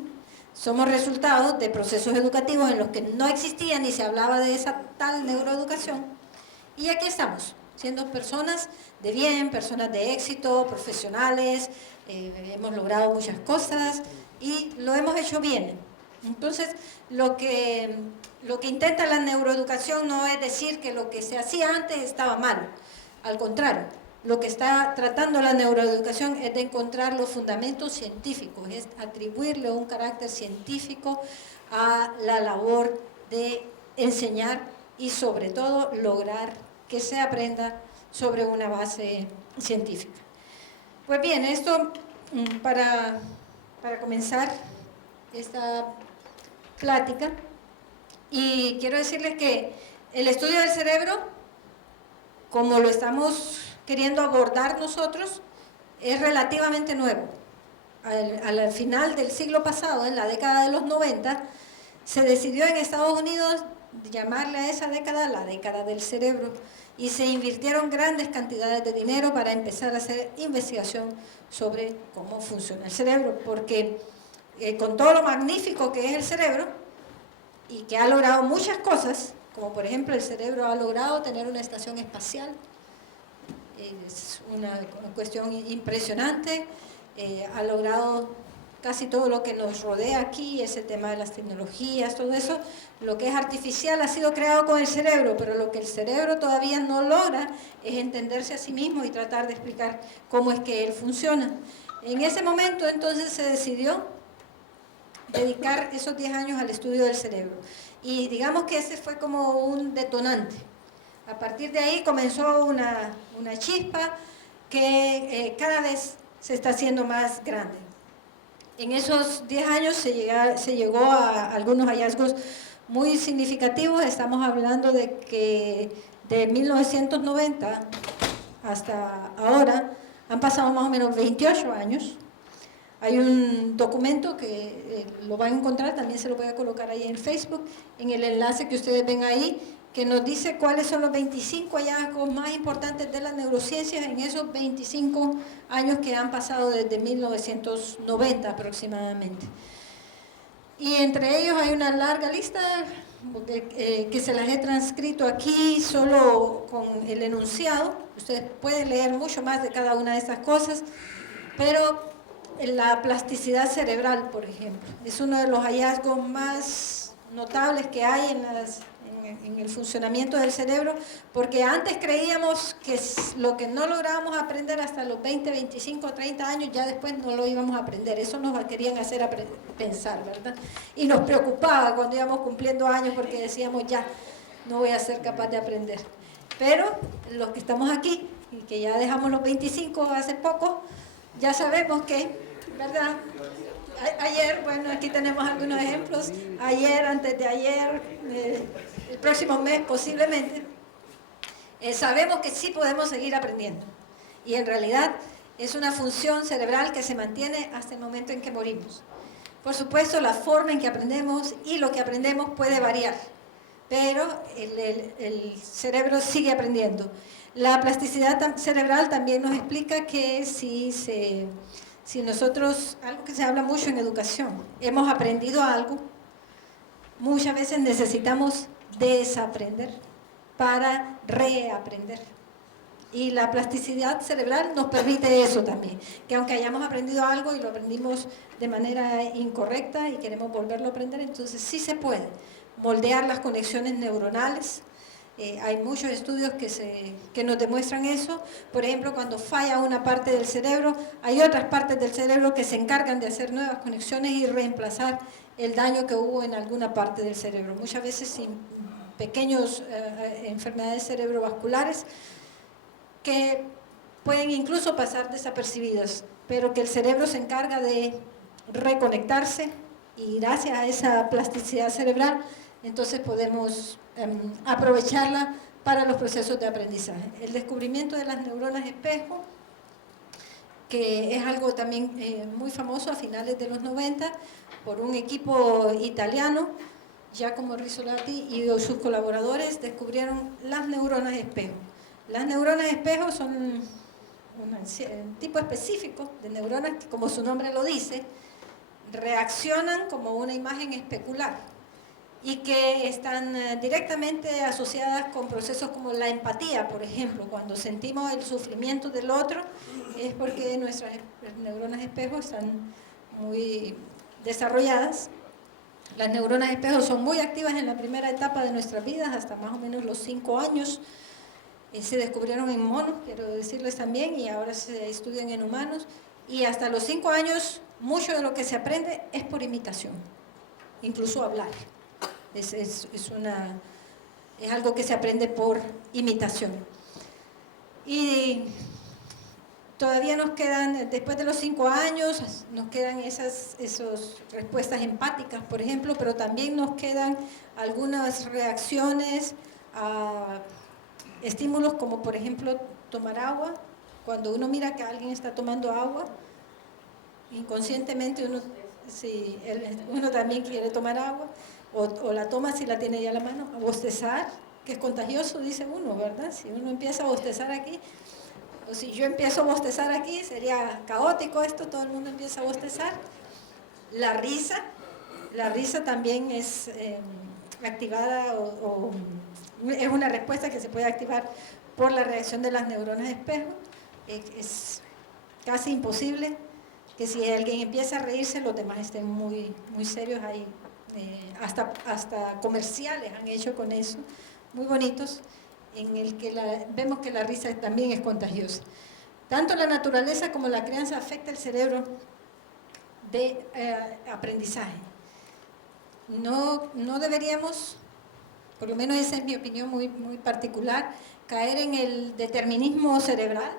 somos resultados de procesos educativos en los que no existía ni se hablaba de esa tal neuroeducación. Y aquí estamos, siendo personas de bien, personas de éxito, profesionales, hemos logrado muchas cosas y lo hemos hecho bien. Entonces, lo que intenta la neuroeducación no es decir que lo que se hacía antes estaba mal. Al contrario, lo que está tratando la neuroeducación es de encontrar los fundamentos científicos, es atribuirle un carácter científico a la labor de enseñar y sobre todo lograr que se aprenda sobre una base científica. Pues bien, esto para comenzar esta plática, y quiero decirles que el estudio del cerebro, como lo estamos queriendo abordar nosotros, es relativamente nuevo. Al final del siglo pasado, en la década de los 90, se decidió en Estados Unidos llamarle a esa década la década del cerebro, y se invirtieron grandes cantidades de dinero para empezar a hacer investigación sobre cómo funciona el cerebro, porque con todo lo magnífico que es el cerebro y que ha logrado muchas cosas, como por ejemplo el cerebro ha logrado tener una estación espacial, es una cuestión impresionante, ha logrado casi todo lo que nos rodea aquí, ese tema de las tecnologías, todo eso, lo que es artificial ha sido creado con el cerebro, pero lo que el cerebro todavía no logra es entenderse a sí mismo y tratar de explicar cómo es que él funciona. En ese momento entonces se decidió dedicar esos 10 años al estudio del cerebro. Y digamos que ese fue como un detonante. A partir de ahí comenzó una chispa que cada vez se está haciendo más grande. En esos 10 años se llegó a algunos hallazgos muy significativos. Estamos hablando de que de 1990 hasta ahora han pasado más o menos 28 años. Hay un documento que lo van a encontrar, también se lo voy a colocar ahí en Facebook, en el enlace que ustedes ven ahí, que nos dice cuáles son los 25 hallazgos más importantes de las neurociencias en esos 25 años que han pasado desde 1990 aproximadamente. Y entre ellos hay una larga lista que se las he transcrito aquí solo con el enunciado. Ustedes pueden leer mucho más de cada una de estas cosas, pero la plasticidad cerebral, por ejemplo. Es uno de los hallazgos más notables que hay en el funcionamiento del cerebro, porque antes creíamos que lo que no lográbamos aprender hasta los 20, 25, 30 años, ya después no lo íbamos a aprender. Eso nos querían hacer pensar, ¿verdad? Y nos preocupaba cuando íbamos cumpliendo años porque decíamos, ya, no voy a ser capaz de aprender. Pero los que estamos aquí y que ya dejamos los 25 hace poco, ya sabemos que, ¿verdad? Ayer, bueno, aquí tenemos algunos ejemplos, ayer, antes de ayer, el próximo mes posiblemente, sabemos que sí podemos seguir aprendiendo. Y en realidad es una función cerebral que se mantiene hasta el momento en que morimos. Por supuesto, la forma en que aprendemos y lo que aprendemos puede variar, pero el cerebro sigue aprendiendo. La plasticidad cerebral también nos explica que si nosotros, algo que se habla mucho en educación, hemos aprendido algo, muchas veces necesitamos desaprender para reaprender. Y la plasticidad cerebral nos permite eso también, que aunque hayamos aprendido algo y lo aprendimos de manera incorrecta y queremos volverlo a aprender, entonces sí se puede moldear las conexiones neuronales. Hay muchos estudios que nos demuestran eso. Por ejemplo, cuando falla una parte del cerebro, hay otras partes del cerebro que se encargan de hacer nuevas conexiones y reemplazar el daño que hubo en alguna parte del cerebro. Muchas veces sin pequeñas enfermedades cerebrovasculares que pueden incluso pasar desapercibidas, pero que el cerebro se encarga de reconectarse y gracias a esa plasticidad cerebral, entonces podemos aprovecharla para los procesos de aprendizaje. El descubrimiento de las neuronas espejo, que es algo también muy famoso a finales de los 90 por un equipo italiano, Giacomo Rizzolatti y sus colaboradores descubrieron las neuronas espejo. Las neuronas espejo son un tipo específico de neuronas que, como su nombre lo dice, reaccionan como una imagen especular y que están directamente asociadas con procesos como la empatía, por ejemplo. Cuando sentimos el sufrimiento del otro es porque nuestras neuronas espejo están muy desarrolladas. Las neuronas espejo son muy activas en la primera etapa de nuestras vidas, hasta más o menos los 5 años. Se descubrieron en monos, quiero decirles también, y ahora se estudian en humanos. Y hasta los 5 años, mucho de lo que se aprende es por imitación, incluso hablar. Es algo que se aprende por imitación. Y todavía nos quedan, después de los 5 años, nos quedan esas respuestas empáticas, por ejemplo, pero también nos quedan algunas reacciones a estímulos como, por ejemplo, tomar agua. Cuando uno mira que alguien está tomando agua, inconscientemente uno también quiere tomar agua, o la toma si la tiene ya a la mano. A bostezar, que es contagioso, dice uno, ¿verdad? Si uno empieza a bostezar aquí, o si yo empiezo a bostezar aquí, sería caótico esto, todo el mundo empieza a bostezar. La risa también es activada es una respuesta que se puede activar por la reacción de las neuronas espejo. Es casi imposible que si alguien empieza a reírse, los demás estén muy, muy serios. Hay hasta comerciales han hecho con eso, muy bonitos, en el que vemos que la risa también es contagiosa. Tanto la naturaleza como la crianza afecta el cerebro de aprendizaje. No deberíamos, por lo menos esa es mi opinión muy, muy particular, caer en el determinismo cerebral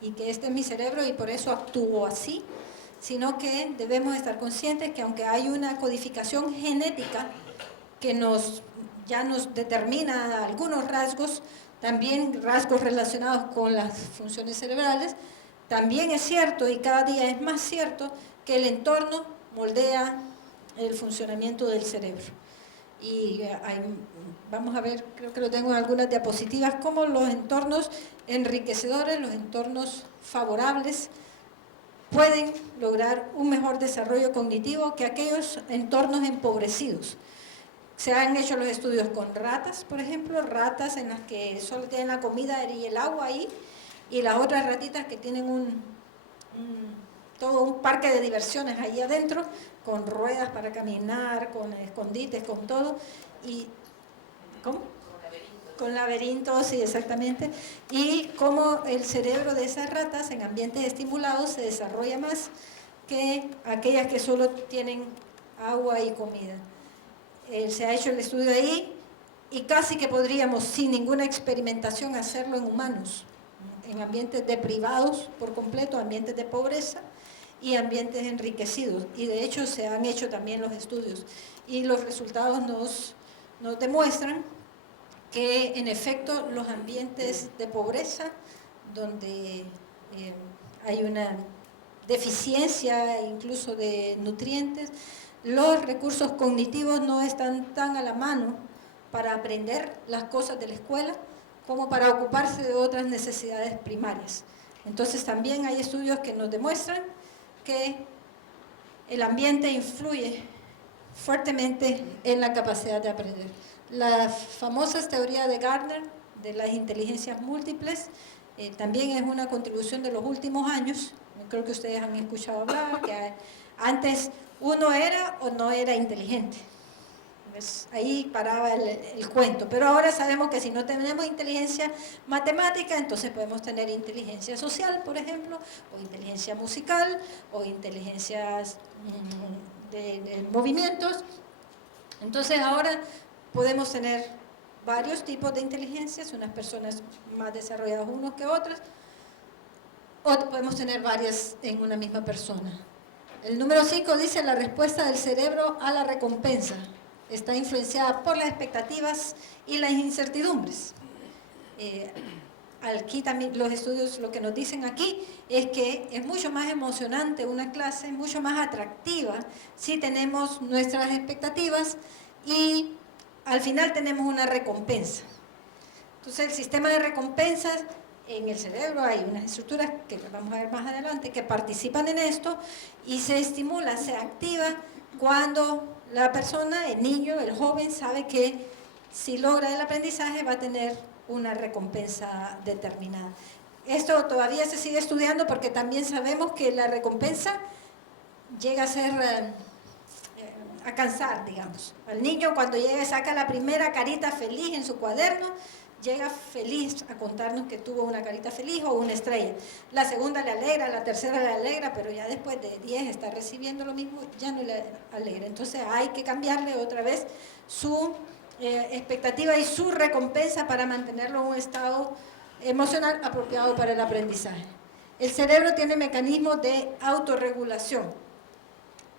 y que este es mi cerebro y por eso actúo así, sino que debemos estar conscientes que aunque hay una codificación genética que ya nos determina algunos rasgos, también rasgos relacionados con las funciones cerebrales, también es cierto y cada día es más cierto que el entorno moldea el funcionamiento del cerebro. Y vamos a ver, creo que lo tengo en algunas diapositivas, cómo los entornos enriquecedores, los entornos favorables, pueden lograr un mejor desarrollo cognitivo que aquellos entornos empobrecidos. Se han hecho los estudios con ratas, por ejemplo, ratas en las que solo tienen la comida y el agua ahí, y las otras ratitas que tienen todo un parque de diversiones ahí adentro, con ruedas para caminar, con escondites, con todo. Y, ¿cómo? Con laberintos, sí, exactamente. Y cómo el cerebro de esas ratas en ambientes estimulados se desarrolla más que aquellas que solo tienen agua y comida. Se ha hecho el estudio ahí y casi que podríamos, sin ninguna experimentación, hacerlo en humanos, en ambientes deprivados por completo, ambientes de pobreza y ambientes enriquecidos. Y de hecho se han hecho también los estudios y los resultados nos demuestran que en efecto los ambientes de pobreza, donde hay una deficiencia incluso de nutrientes, los recursos cognitivos no están tan a la mano para aprender las cosas de la escuela como para ocuparse de otras necesidades primarias. Entonces también hay estudios que nos demuestran que el ambiente influye fuertemente en la capacidad de aprender. Las famosas teorías de Gardner, de las inteligencias múltiples, también es una contribución de los últimos años. Creo que ustedes han escuchado hablar, que antes uno era o no era inteligente. ¿Ves? Ahí paraba el cuento. Pero ahora sabemos que si no tenemos inteligencia matemática, entonces podemos tener inteligencia social, por ejemplo, o inteligencia musical, o inteligencias de movimientos. Entonces ahora podemos tener varios tipos de inteligencias, unas personas más desarrolladas unos que otras, o podemos tener varias en una misma persona. El número 5 dice: la respuesta del cerebro a la recompensa está influenciada por las expectativas y las incertidumbres. Aquí también los estudios lo que nos dicen aquí es que es mucho más emocionante una clase, mucho más atractiva si tenemos nuestras expectativas y al final tenemos una recompensa. Entonces el sistema de recompensas en el cerebro, hay unas estructuras que vamos a ver más adelante que participan en esto y se estimula, se activa cuando la persona, el niño, el joven sabe que si logra el aprendizaje va a tener una recompensa determinada. Esto todavía se sigue estudiando porque también sabemos que la recompensa llega a ser a cansar, digamos. Al niño cuando llega y saca la primera carita feliz en su cuaderno, llega feliz a contarnos que tuvo una carita feliz o una estrella. La segunda le alegra, la tercera le alegra, pero ya después de 10 está recibiendo lo mismo, ya no le alegra. Entonces hay que cambiarle otra vez su expectativa y su recompensa para mantenerlo en un estado emocional apropiado para el aprendizaje. El cerebro tiene mecanismos de autorregulación.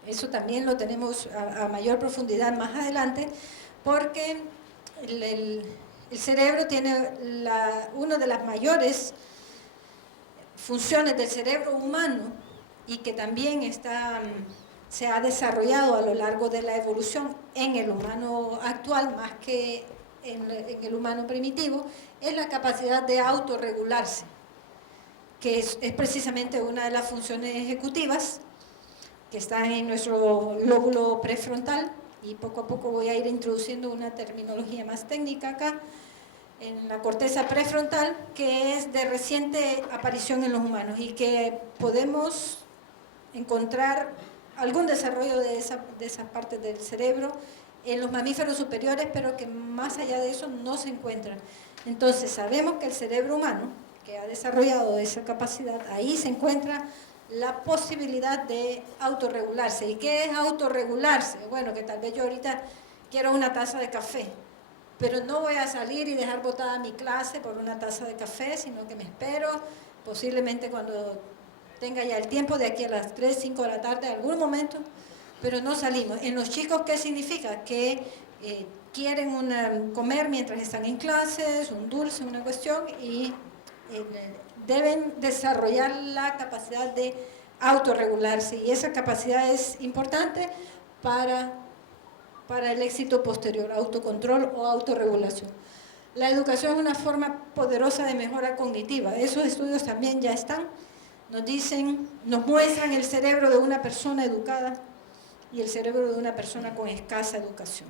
Eso también lo tenemos a mayor profundidad más adelante, porque el cerebro tiene una de las mayores funciones del cerebro humano y que también se ha desarrollado a lo largo de la evolución en el humano actual más que en el humano primitivo, es la capacidad de autorregularse, que es precisamente una de las funciones ejecutivas que están en nuestro lóbulo prefrontal, y poco a poco voy a ir introduciendo una terminología más técnica acá, en la corteza prefrontal, que es de reciente aparición en los humanos y que podemos encontrar algún desarrollo de esa parte del cerebro en los mamíferos superiores, pero que más allá de eso no se encuentra. Entonces sabemos que el cerebro humano, que ha desarrollado esa capacidad, ahí se encuentra la posibilidad de autorregularse. ¿Y qué es autorregularse? Bueno, que tal vez yo ahorita quiero una taza de café, pero no voy a salir y dejar botada mi clase por una taza de café, sino que me espero, posiblemente cuando tenga ya el tiempo, de aquí a las 3, 5 de la tarde, algún momento, pero no salimos. En los chicos, ¿qué significa? Que quieren comer mientras están en clases, un dulce, una cuestión, y deben desarrollar la capacidad de autorregularse, y esa capacidad es importante para el éxito posterior, autocontrol o autorregulación. La educación es una forma poderosa de mejora cognitiva. Esos estudios también ya están, nos muestran el cerebro de una persona educada y el cerebro de una persona con escasa educación.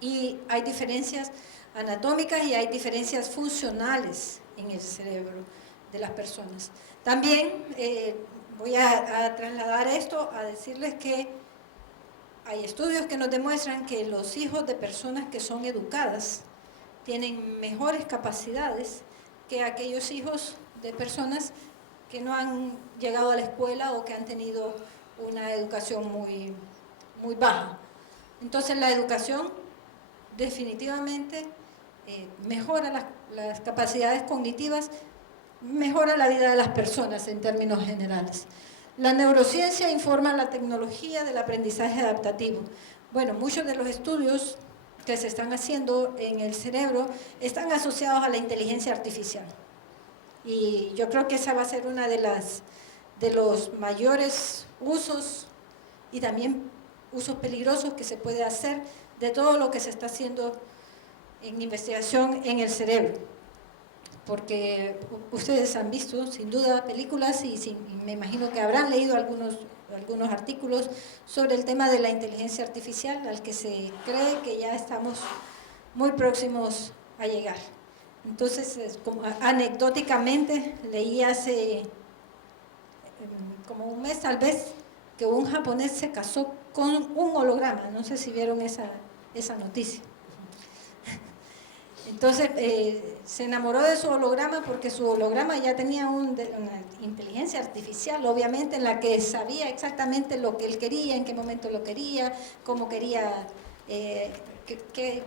Y hay diferencias anatómicas y hay diferencias funcionales en el cerebro de las personas. También voy a trasladar esto a decirles que hay estudios que nos demuestran que los hijos de personas que son educadas tienen mejores capacidades que aquellos hijos de personas que no han llegado a la escuela o que han tenido una educación muy, muy baja. Entonces la educación definitivamente mejora las capacidades cognitivas, mejora la vida de las personas en términos generales. La neurociencia informa la tecnología del aprendizaje adaptativo. Bueno, muchos de los estudios que se están haciendo en el cerebro están asociados a la inteligencia artificial. Y yo creo que esa va a ser una de los mayores usos y también usos peligrosos que se puede hacer de todo lo que se está haciendo en investigación en el cerebro. Porque ustedes han visto, sin duda, películas y me imagino que habrán leído algunos artículos sobre el tema de la inteligencia artificial, al que se cree que ya estamos muy próximos a llegar. Entonces, como anecdóticamente, leí hace como un mes tal vez, que un japonés se casó con un holograma. No sé si vieron esa noticia. Entonces se enamoró de su holograma porque su holograma ya tenía una inteligencia artificial, obviamente, en la que sabía exactamente lo que él quería, en qué momento lo quería, cómo quería,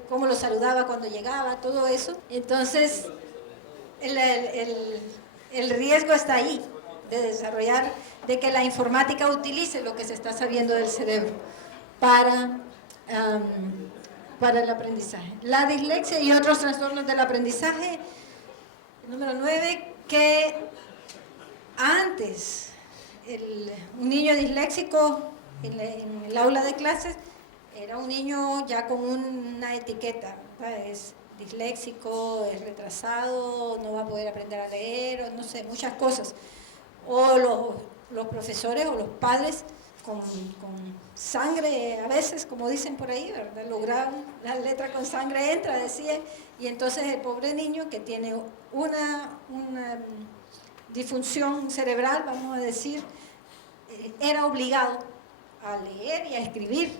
cómo lo saludaba cuando llegaba, todo eso. Entonces el riesgo está ahí, de desarrollar, de que la informática utilice lo que se está sabiendo del cerebro para el aprendizaje. La dislexia y otros trastornos del aprendizaje. Número 9, que antes un niño disléxico en el aula de clases era un niño ya con una etiqueta, ¿verdad? Es disléxico, es retrasado, no va a poder aprender a leer, o no sé, muchas cosas. O los profesores o los padres con sangre, a veces, como dicen por ahí, ¿verdad? Lograron, la letra con sangre entra, decía, y entonces el pobre niño que tiene una disfunción cerebral, vamos a decir, era obligado a leer y a escribir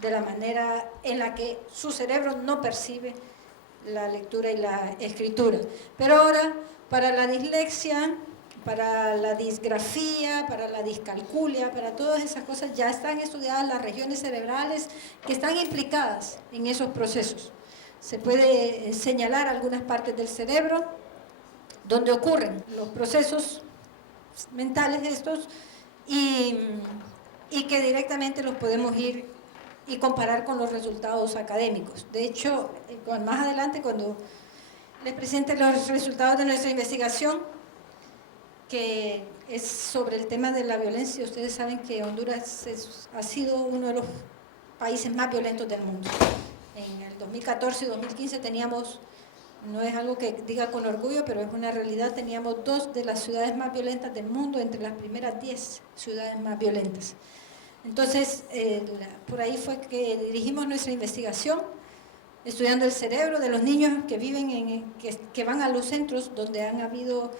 de la manera en la que su cerebro no percibe la lectura y la escritura. Pero ahora, para la dislexia, para la disgrafía, para la discalculia, para todas esas cosas, ya están estudiadas las regiones cerebrales que están implicadas en esos procesos. Se puede señalar algunas partes del cerebro donde ocurren los procesos mentales estos y que directamente los podemos ir y comparar con los resultados académicos. De hecho, más adelante, cuando les presente los resultados de nuestra investigación, que es sobre el tema de la violencia, ustedes saben que Honduras ha sido uno de los países más violentos del mundo. En el 2014 y 2015 teníamos, no es algo que diga con orgullo, pero es una realidad, teníamos 2 de las ciudades más violentas del mundo, entre las primeras 10 ciudades más violentas. Entonces, por ahí fue que dirigimos nuestra investigación, estudiando el cerebro de los niños que viven que van a los centros donde han habido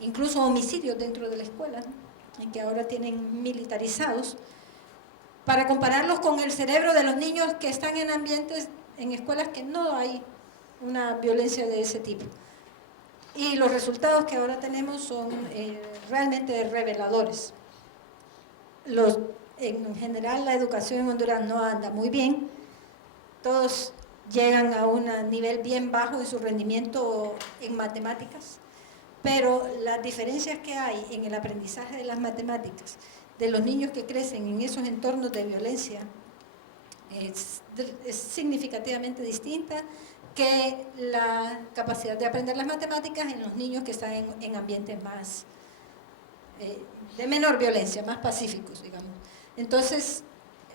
incluso homicidios dentro de la escuela, ¿no? Y que ahora tienen militarizados, para compararlos con el cerebro de los niños que están en ambientes, en escuelas que no hay una violencia de ese tipo. Y los resultados que ahora tenemos son realmente reveladores. En general, la educación en Honduras no anda muy bien. Todos llegan a un nivel bien bajo de su rendimiento en matemáticas, pero las diferencias que hay en el aprendizaje de las matemáticas de los niños que crecen en esos entornos de violencia es significativamente distinta que la capacidad de aprender las matemáticas en los niños que están en ambientes más de menor violencia, más pacíficos, digamos. Entonces,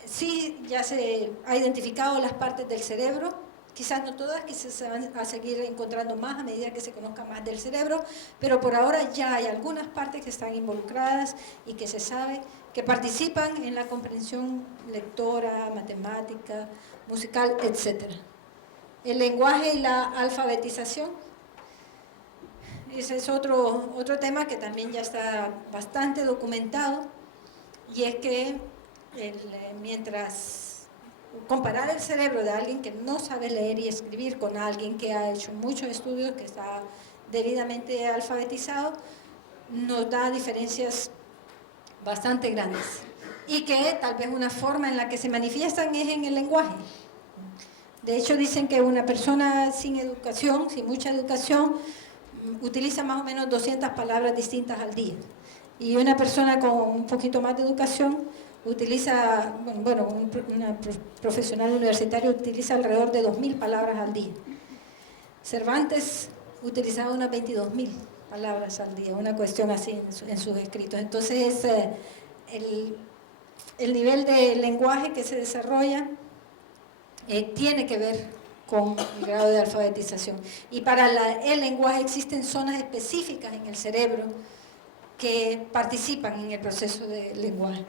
sí, ya se ha identificado las partes del cerebro, quizás no todas, quizás se van a seguir encontrando más a medida que se conozca más del cerebro, pero por ahora ya hay algunas partes que están involucradas y que se sabe que participan en la comprensión lectora, matemática, musical, etc. El lenguaje y la alfabetización. ese es otro tema que también ya está bastante documentado, y es que mientras comparar el cerebro de alguien que no sabe leer y escribir con alguien que ha hecho muchos estudios, que está debidamente alfabetizado, nos da diferencias bastante grandes, y que tal vez una forma en la que se manifiestan es en el lenguaje. De hecho, dicen que una persona sin educación, sin mucha educación, utiliza más o menos 200 palabras distintas al día, y una persona con un poquito más de educación utiliza, bueno, una profesional universitaria utiliza alrededor de 2000 palabras al día. Cervantes utilizaba unas 22.000 palabras al día, una cuestión así en sus escritos. Entonces, el nivel de lenguaje que se desarrolla tiene que ver con el grado de alfabetización. Y para el lenguaje existen zonas específicas en el cerebro que participan en el proceso de lenguaje.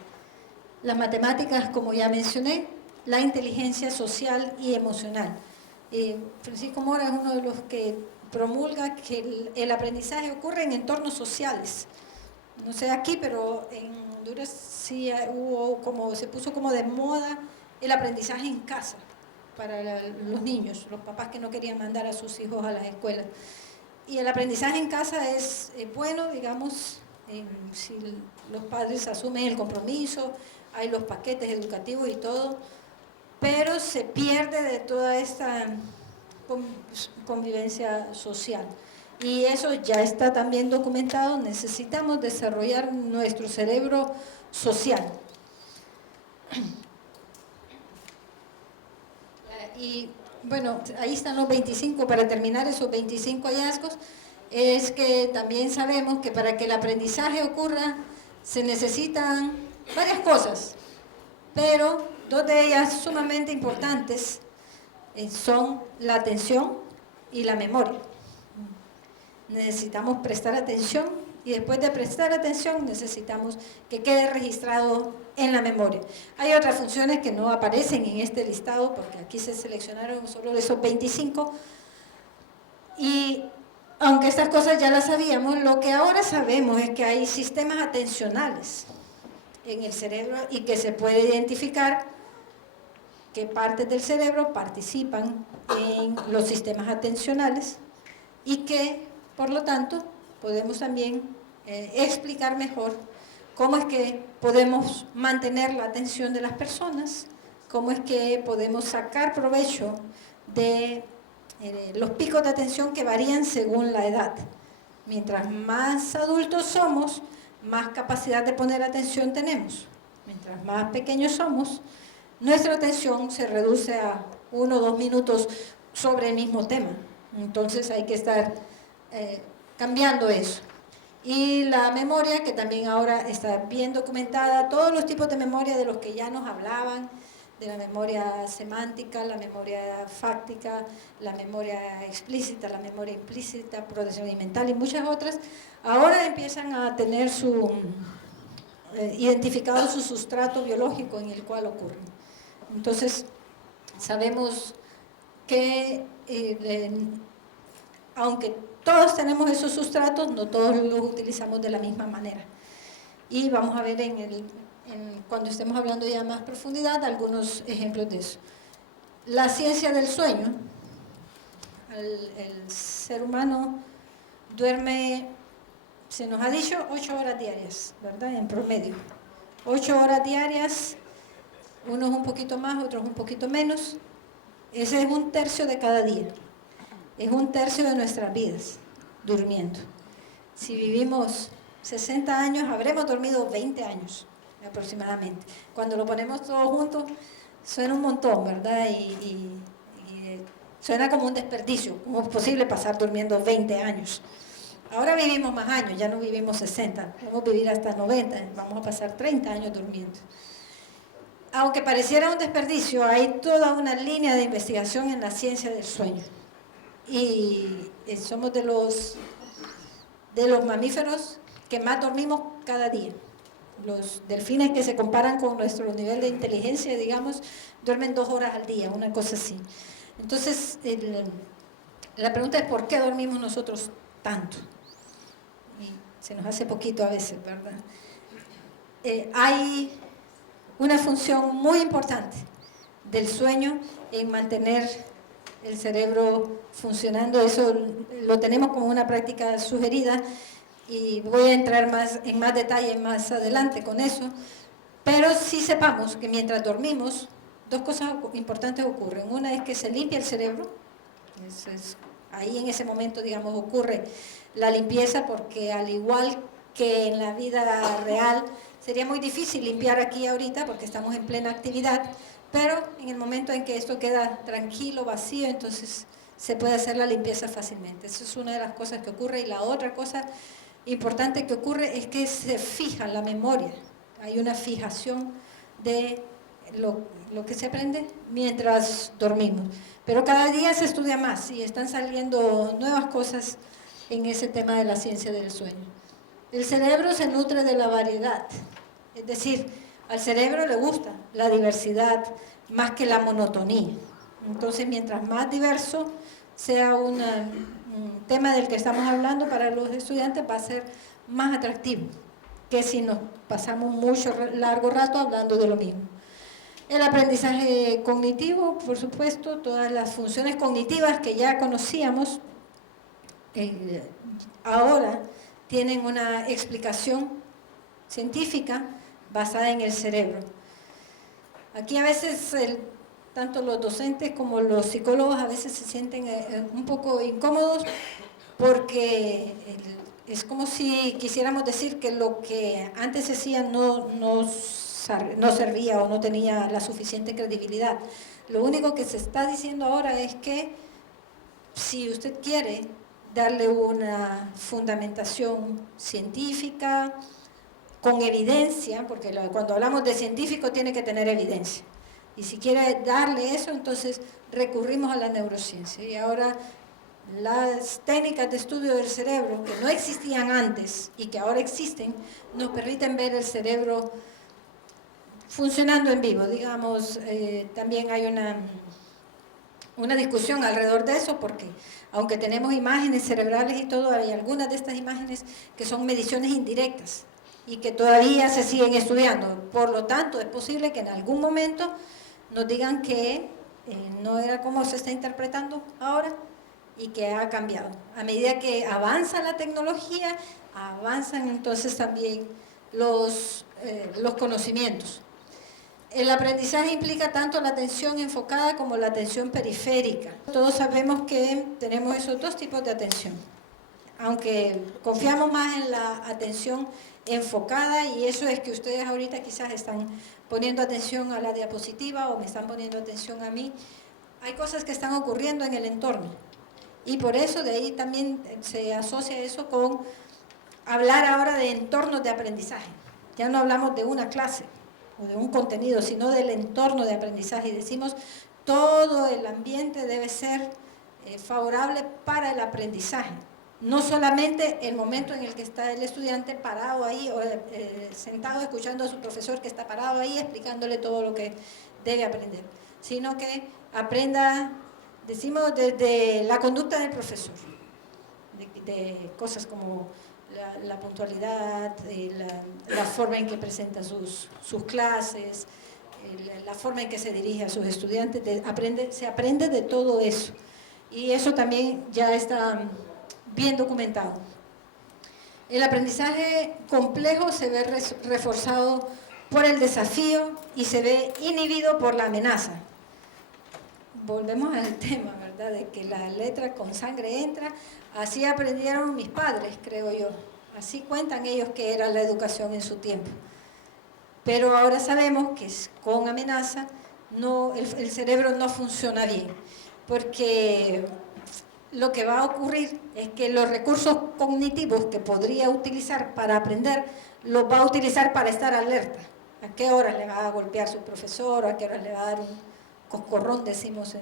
Las matemáticas, como ya mencioné, la inteligencia social y emocional. Francisco Mora es uno de los que promulga que el aprendizaje ocurre en entornos sociales. No sé aquí, pero en Honduras sí se puso como de moda el aprendizaje en casa para los niños, los papás que no querían mandar a sus hijos a las escuelas. Y el aprendizaje en casa es bueno, digamos, si los padres asumen el compromiso, hay los paquetes educativos y todo, pero se pierde de toda esta convivencia social. Y eso ya está también documentado. Necesitamos desarrollar nuestro cerebro social. Y bueno, ahí están los 25, para terminar esos 25 hallazgos, es que también sabemos que para que el aprendizaje ocurra se necesitan varias cosas, pero dos de ellas sumamente importantes son la atención y la memoria. Necesitamos prestar atención, y después de prestar atención necesitamos que quede registrado en la memoria. Hay otras funciones que no aparecen en este listado porque aquí se seleccionaron solo esos 25, y aunque estas cosas ya las sabíamos, lo que ahora sabemos es que hay sistemas atencionales en el cerebro y que se puede identificar qué partes del cerebro participan en los sistemas atencionales, y que, por lo tanto, podemos también explicar mejor cómo es que podemos mantener la atención de las personas, cómo es que podemos sacar provecho de los picos de atención que varían según la edad. Mientras más adultos somos, más capacidad de poner atención tenemos. Mientras más pequeños somos, nuestra atención se reduce a 1 o 2 minutos sobre el mismo tema. Entonces hay que estar cambiando eso. Y la memoria, que también ahora está bien documentada, todos los tipos de memoria de los que ya nos hablaban, de la memoria semántica, la memoria fáctica, la memoria explícita, la memoria implícita, procedimental y muchas otras, ahora empiezan a tener identificado su sustrato biológico en el cual ocurren. Entonces, sabemos que aunque todos tenemos esos sustratos, no todos los utilizamos de la misma manera. Y vamos a ver cuando estemos hablando ya más profundidad algunos ejemplos de eso. La ciencia del sueño. El ser humano duerme, se nos ha dicho, 8 horas diarias, ¿verdad? En promedio. 8 horas diarias, unos un poquito más, otros un poquito menos. Ese es 1/3 de cada día. Es 1/3 de nuestras vidas durmiendo. Si vivimos 60 años, habremos dormido 20 años aproximadamente. Cuando lo ponemos todo junto, suena un montón, ¿verdad? Y suena como un desperdicio. ¿Cómo es posible pasar durmiendo 20 años? Ahora vivimos más años, ya no vivimos 60, podemos vivir hasta 90, vamos a pasar 30 años durmiendo. Aunque pareciera un desperdicio, hay toda una línea de investigación en la ciencia del sueño. Y somos de los mamíferos que más dormimos cada día. Los delfines, que se comparan con nuestro nivel de inteligencia, digamos, duermen 2 horas al día, una cosa así. Entonces, la pregunta es ¿por qué dormimos nosotros tanto? y se nos hace poquito a veces, ¿verdad? Hay una función muy importante del sueño en mantener el cerebro funcionando. Eso lo tenemos como una práctica sugerida y voy a entrar en más detalle más adelante con eso. Pero sí sepamos que mientras dormimos, dos cosas importantes ocurren. Una es que se limpia el cerebro. Ahí en ese momento, digamos, ocurre la limpieza, porque al igual que en la vida real, sería muy difícil limpiar aquí ahorita porque estamos en plena actividad, pero en el momento en que esto queda tranquilo, vacío, entonces se puede hacer la limpieza fácilmente. Esa es una de las cosas que ocurre. Y la otra cosa importante que ocurre es que se fija la memoria. Hay una fijación de lo que se aprende mientras dormimos. Pero cada día se estudia más y están saliendo nuevas cosas en ese tema de la ciencia del sueño. El cerebro se nutre de la variedad, es decir, al cerebro le gusta la diversidad más que la monotonía. Entonces, mientras más diverso sea un tema del que estamos hablando para los estudiantes, va a ser más atractivo que si nos pasamos mucho largo rato hablando de lo mismo. El aprendizaje cognitivo, por supuesto, todas las funciones cognitivas que ya conocíamos, ahora tienen una explicación científica basada en el cerebro. Aquí a veces tanto los docentes como los psicólogos a veces se sienten un poco incómodos porque es como si quisiéramos decir que lo que antes se hacía no servía o no tenía la suficiente credibilidad. Lo único que se está diciendo ahora es que si usted quiere darle una fundamentación científica, con evidencia, porque cuando hablamos de científico tiene que tener evidencia, y si quiere darle eso, entonces recurrimos a la neurociencia. Y ahora las técnicas de estudio del cerebro que no existían antes y que ahora existen, nos permiten ver el cerebro funcionando en vivo. Digamos, también hay una discusión alrededor de eso, porque aunque tenemos imágenes cerebrales y todo, hay algunas de estas imágenes que son mediciones indirectas y que todavía se siguen estudiando. Por lo tanto, es posible que en algún momento nos digan que no era como se está interpretando ahora y que ha cambiado. A medida que avanza la tecnología, avanzan entonces también los conocimientos. El aprendizaje implica tanto la atención enfocada como la atención periférica. Todos sabemos que tenemos esos dos tipos de atención. Aunque confiamos más en la atención enfocada, y eso es que ustedes ahorita quizás están poniendo atención a la diapositiva o me están poniendo atención a mí, hay cosas que están ocurriendo en el entorno. Y por eso de ahí también se asocia eso con hablar ahora de entornos de aprendizaje. Ya no hablamos de una clase o de un contenido, sino del entorno de aprendizaje. Y decimos, todo el ambiente debe ser favorable para el aprendizaje. No solamente el momento en el que está el estudiante parado ahí o sentado escuchando a su profesor que está parado ahí explicándole todo lo que debe aprender, sino que aprenda, decimos, desde la conducta del profesor, de cosas como la puntualidad, la forma en que presenta sus clases, la forma en que se dirige a sus estudiantes, se aprende de todo eso. Y eso también ya está bien documentado. El aprendizaje complejo se ve reforzado por el desafío y se ve inhibido por la amenaza. Volvemos al tema, ¿verdad? De que la letra con sangre entra. Así aprendieron mis padres, creo yo. Así cuentan ellos que era la educación en su tiempo. Pero ahora sabemos que con amenaza el cerebro no funciona bien, porque lo que va a ocurrir es que los recursos cognitivos que podría utilizar para aprender, los va a utilizar para estar alerta. ¿A qué hora le va a golpear su profesor? ¿A qué hora le va a dar un coscorrón, decimos en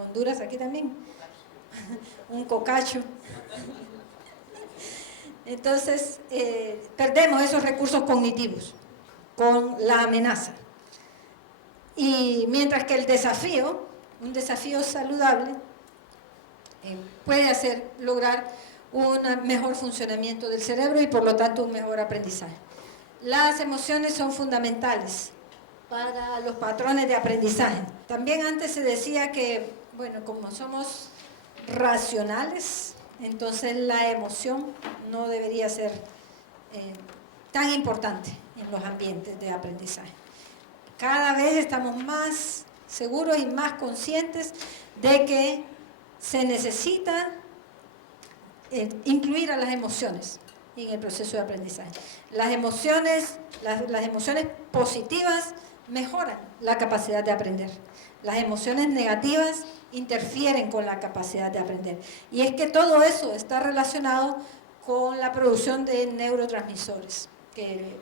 Honduras, aquí también? Un cocacho. Entonces, perdemos esos recursos cognitivos con la amenaza. Y mientras que el desafío, un desafío saludable, puede lograr un mejor funcionamiento del cerebro y por lo tanto un mejor aprendizaje. Las emociones son fundamentales para los patrones de aprendizaje. También antes se decía que, bueno, como somos racionales, entonces la emoción no debería ser tan importante en los ambientes de aprendizaje. Cada vez estamos más seguros y más conscientes de que se necesita incluir a las emociones en el proceso de aprendizaje. Las emociones positivas mejoran la capacidad de aprender. Las emociones negativas interfieren con la capacidad de aprender. Y es que todo eso está relacionado con la producción de neurotransmisores, que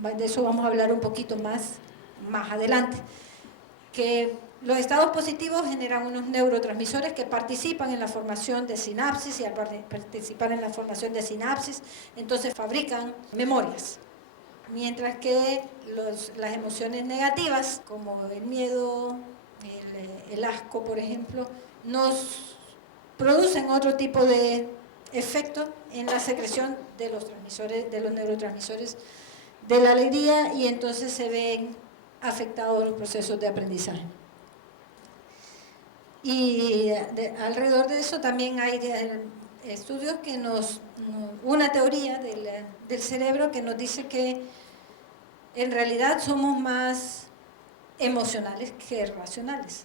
de eso vamos a hablar un poquito más adelante. Que los estados positivos generan unos neurotransmisores que participan en la formación de sinapsis, y al participar en la formación de sinapsis, entonces fabrican memorias. Mientras que las emociones negativas, como el miedo, el asco, por ejemplo, nos producen otro tipo de efecto en la secreción de los neurotransmisores de la alegría, y entonces se ven afectados los procesos de aprendizaje. Y alrededor de eso también hay estudios que una teoría del cerebro que nos dice que en realidad somos más emocionales que racionales.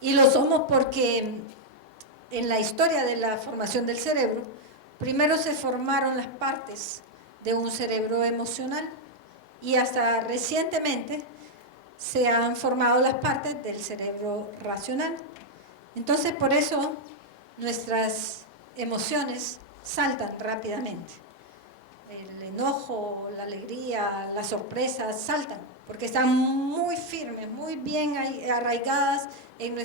Y lo somos porque en la historia de la formación del cerebro, primero se formaron las partes de un cerebro emocional y hasta recientemente se han formado las partes del cerebro racional. Entonces, por eso nuestras emociones saltan rápidamente. El enojo, la alegría, la sorpresa saltan, porque están muy firmes, muy bien arraigadas en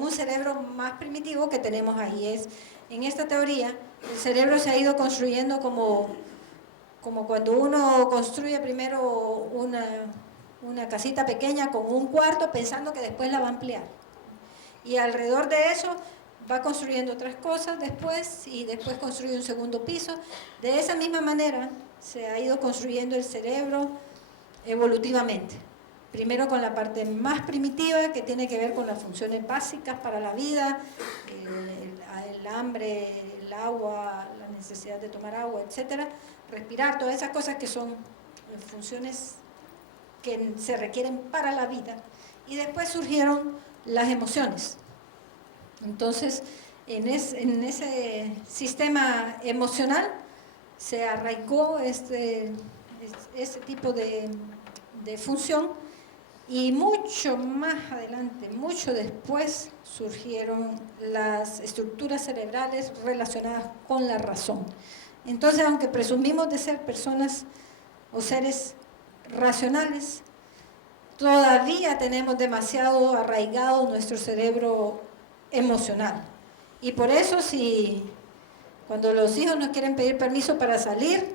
un cerebro más primitivo que tenemos ahí. En esta teoría, el cerebro se ha ido construyendo como cuando uno construye primero una casita pequeña con un cuarto pensando que después la va a ampliar. Y alrededor de eso va construyendo otras cosas después, y después construye un segundo piso. De esa misma manera se ha ido construyendo el cerebro evolutivamente. Primero con la parte más primitiva, que tiene que ver con las funciones básicas para la vida, el hambre, el agua, la necesidad de tomar agua, etcétera, respirar, todas esas cosas que son funciones que se requieren para la vida. Y después surgieron las emociones. Entonces, en ese sistema emocional se arraigó ese tipo de función, y mucho más adelante, mucho después, surgieron las estructuras cerebrales relacionadas con la razón. Entonces, aunque presumimos de ser personas o seres racionales, todavía tenemos demasiado arraigado nuestro cerebro emocional. Y por eso, cuando los hijos nos quieren pedir permiso para salir,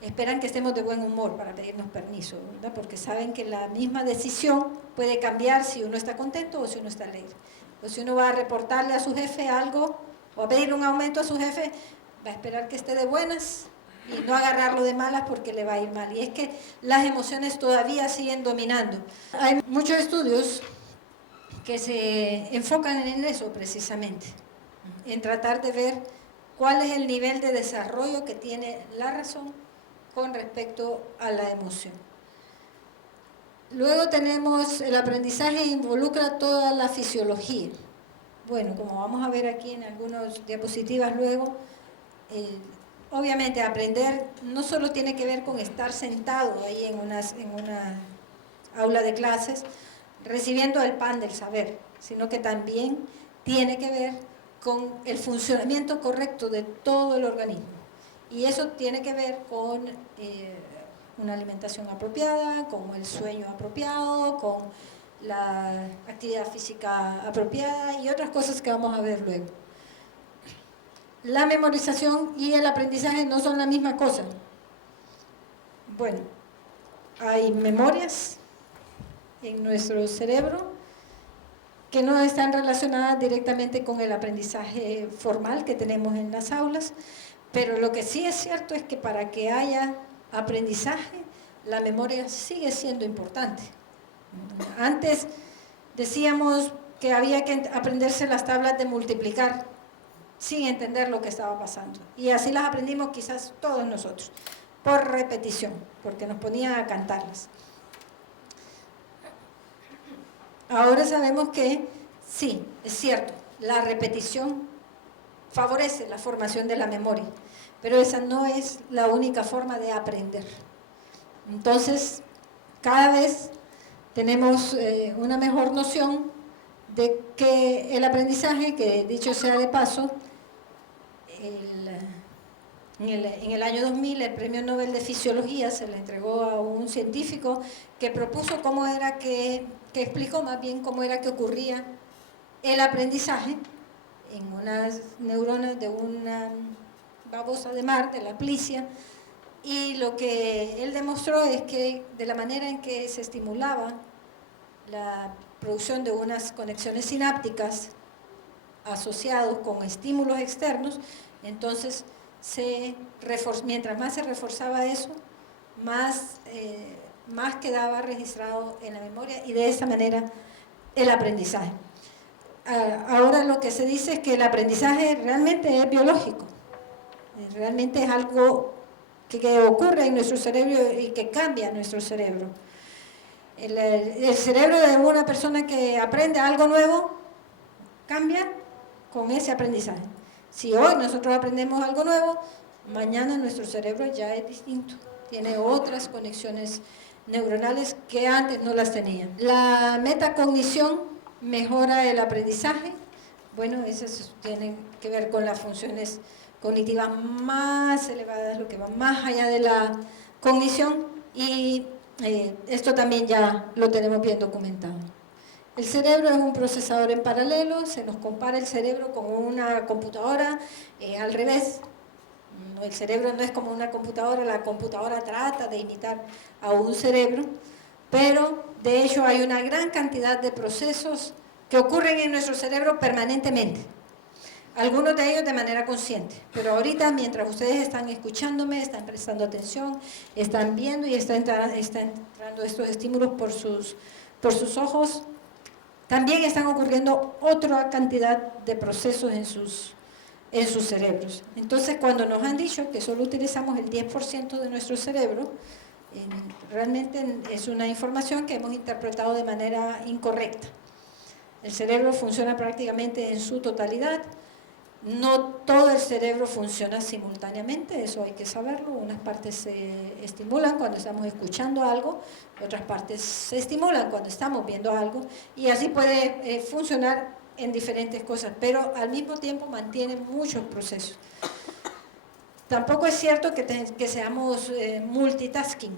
esperan que estemos de buen humor para pedirnos permiso, ¿verdad? Porque saben que la misma decisión puede cambiar si uno está contento o si uno está alegre. O si uno va a reportarle a su jefe algo o a pedirle un aumento a su jefe, va a esperar que esté de buenas y no agarrarlo de malas porque le va a ir mal. Y es que las emociones todavía siguen dominando. Hay muchos estudios que se enfocan en eso precisamente, en tratar de ver cuál es el nivel de desarrollo que tiene la razón con respecto a la emoción. Luego tenemos el aprendizaje involucra toda la fisiología. Bueno, como vamos a ver aquí en algunas diapositivas luego, obviamente aprender no solo tiene que ver con estar sentado ahí en una aula de clases recibiendo el pan del saber, sino que también tiene que ver con el funcionamiento correcto de todo el organismo. Y eso tiene que ver con una alimentación apropiada, con el sueño apropiado, con la actividad física apropiada y otras cosas que vamos a ver luego. La memorización y el aprendizaje no son la misma cosa. Bueno, hay memorias en nuestro cerebro que no están relacionadas directamente con el aprendizaje formal que tenemos en las aulas, pero lo que sí es cierto es que para que haya aprendizaje, la memoria sigue siendo importante. Antes decíamos que había que aprenderse las tablas de multiplicar sin entender lo que estaba pasando. Y así las aprendimos quizás todos nosotros, por repetición, porque nos ponían a cantarlas. Ahora sabemos que sí, es cierto, la repetición favorece la formación de la memoria, pero esa no es la única forma de aprender. Entonces, cada vez tenemos una mejor noción de que el aprendizaje, que dicho sea de paso, en el año 2000 el Premio Nobel de Fisiología se le entregó a un científico que propuso cómo era que explicó más bien cómo era que ocurría el aprendizaje en unas neuronas de una babosa de mar, de la plicia, y lo que él demostró es que de la manera en que se estimulaba la producción de unas conexiones sinápticas asociados con estímulos externos, entonces mientras más se reforzaba eso, más quedaba registrado en la memoria y de esa manera el aprendizaje. Ahora lo que se dice es que el aprendizaje realmente es biológico, realmente es algo que ocurre en nuestro cerebro y que cambia nuestro cerebro. El cerebro de una persona que aprende algo nuevo cambia con ese aprendizaje. Si hoy nosotros aprendemos algo nuevo, mañana nuestro cerebro ya es distinto, tiene otras conexiones neuronales que antes no las tenía. La metacognición mejora el aprendizaje. Bueno, eso tiene que ver con las funciones cognitivas más elevadas, lo que va más allá de la cognición, y esto también ya lo tenemos bien documentado. El cerebro es un procesador en paralelo, se nos compara el cerebro con una computadora al revés. El cerebro no es como una computadora, la computadora trata de imitar a un cerebro, pero de hecho hay una gran cantidad de procesos que ocurren en nuestro cerebro permanentemente. Algunos de ellos de manera consciente, pero ahorita mientras ustedes están escuchándome, están prestando atención, están viendo y están entrando estos estímulos por sus ojos, también están ocurriendo otra cantidad de procesos en sus cerebros. Entonces, cuando nos han dicho que solo utilizamos el 10% de nuestro cerebro, realmente es una información que hemos interpretado de manera incorrecta. El cerebro funciona prácticamente en su totalidad. No todo el cerebro funciona simultáneamente, eso hay que saberlo. Unas partes se estimulan cuando estamos escuchando algo, otras partes se estimulan cuando estamos viendo algo, y así puede funcionar en diferentes cosas, pero al mismo tiempo mantiene muchos procesos. Tampoco es cierto que seamos multitasking,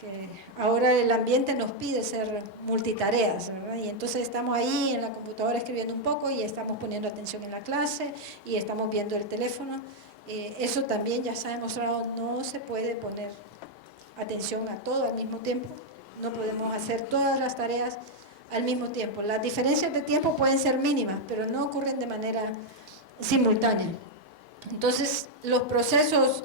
que ahora el ambiente nos pide ser multitareas, ¿verdad? Y entonces estamos ahí en la computadora escribiendo un poco y estamos poniendo atención en la clase y estamos viendo el teléfono. Eso también ya se ha demostrado, no se puede poner atención a todo al mismo tiempo, no podemos hacer todas las tareas al mismo tiempo. Las diferencias de tiempo pueden ser mínimas, pero no ocurren de manera simultánea. Entonces, los procesos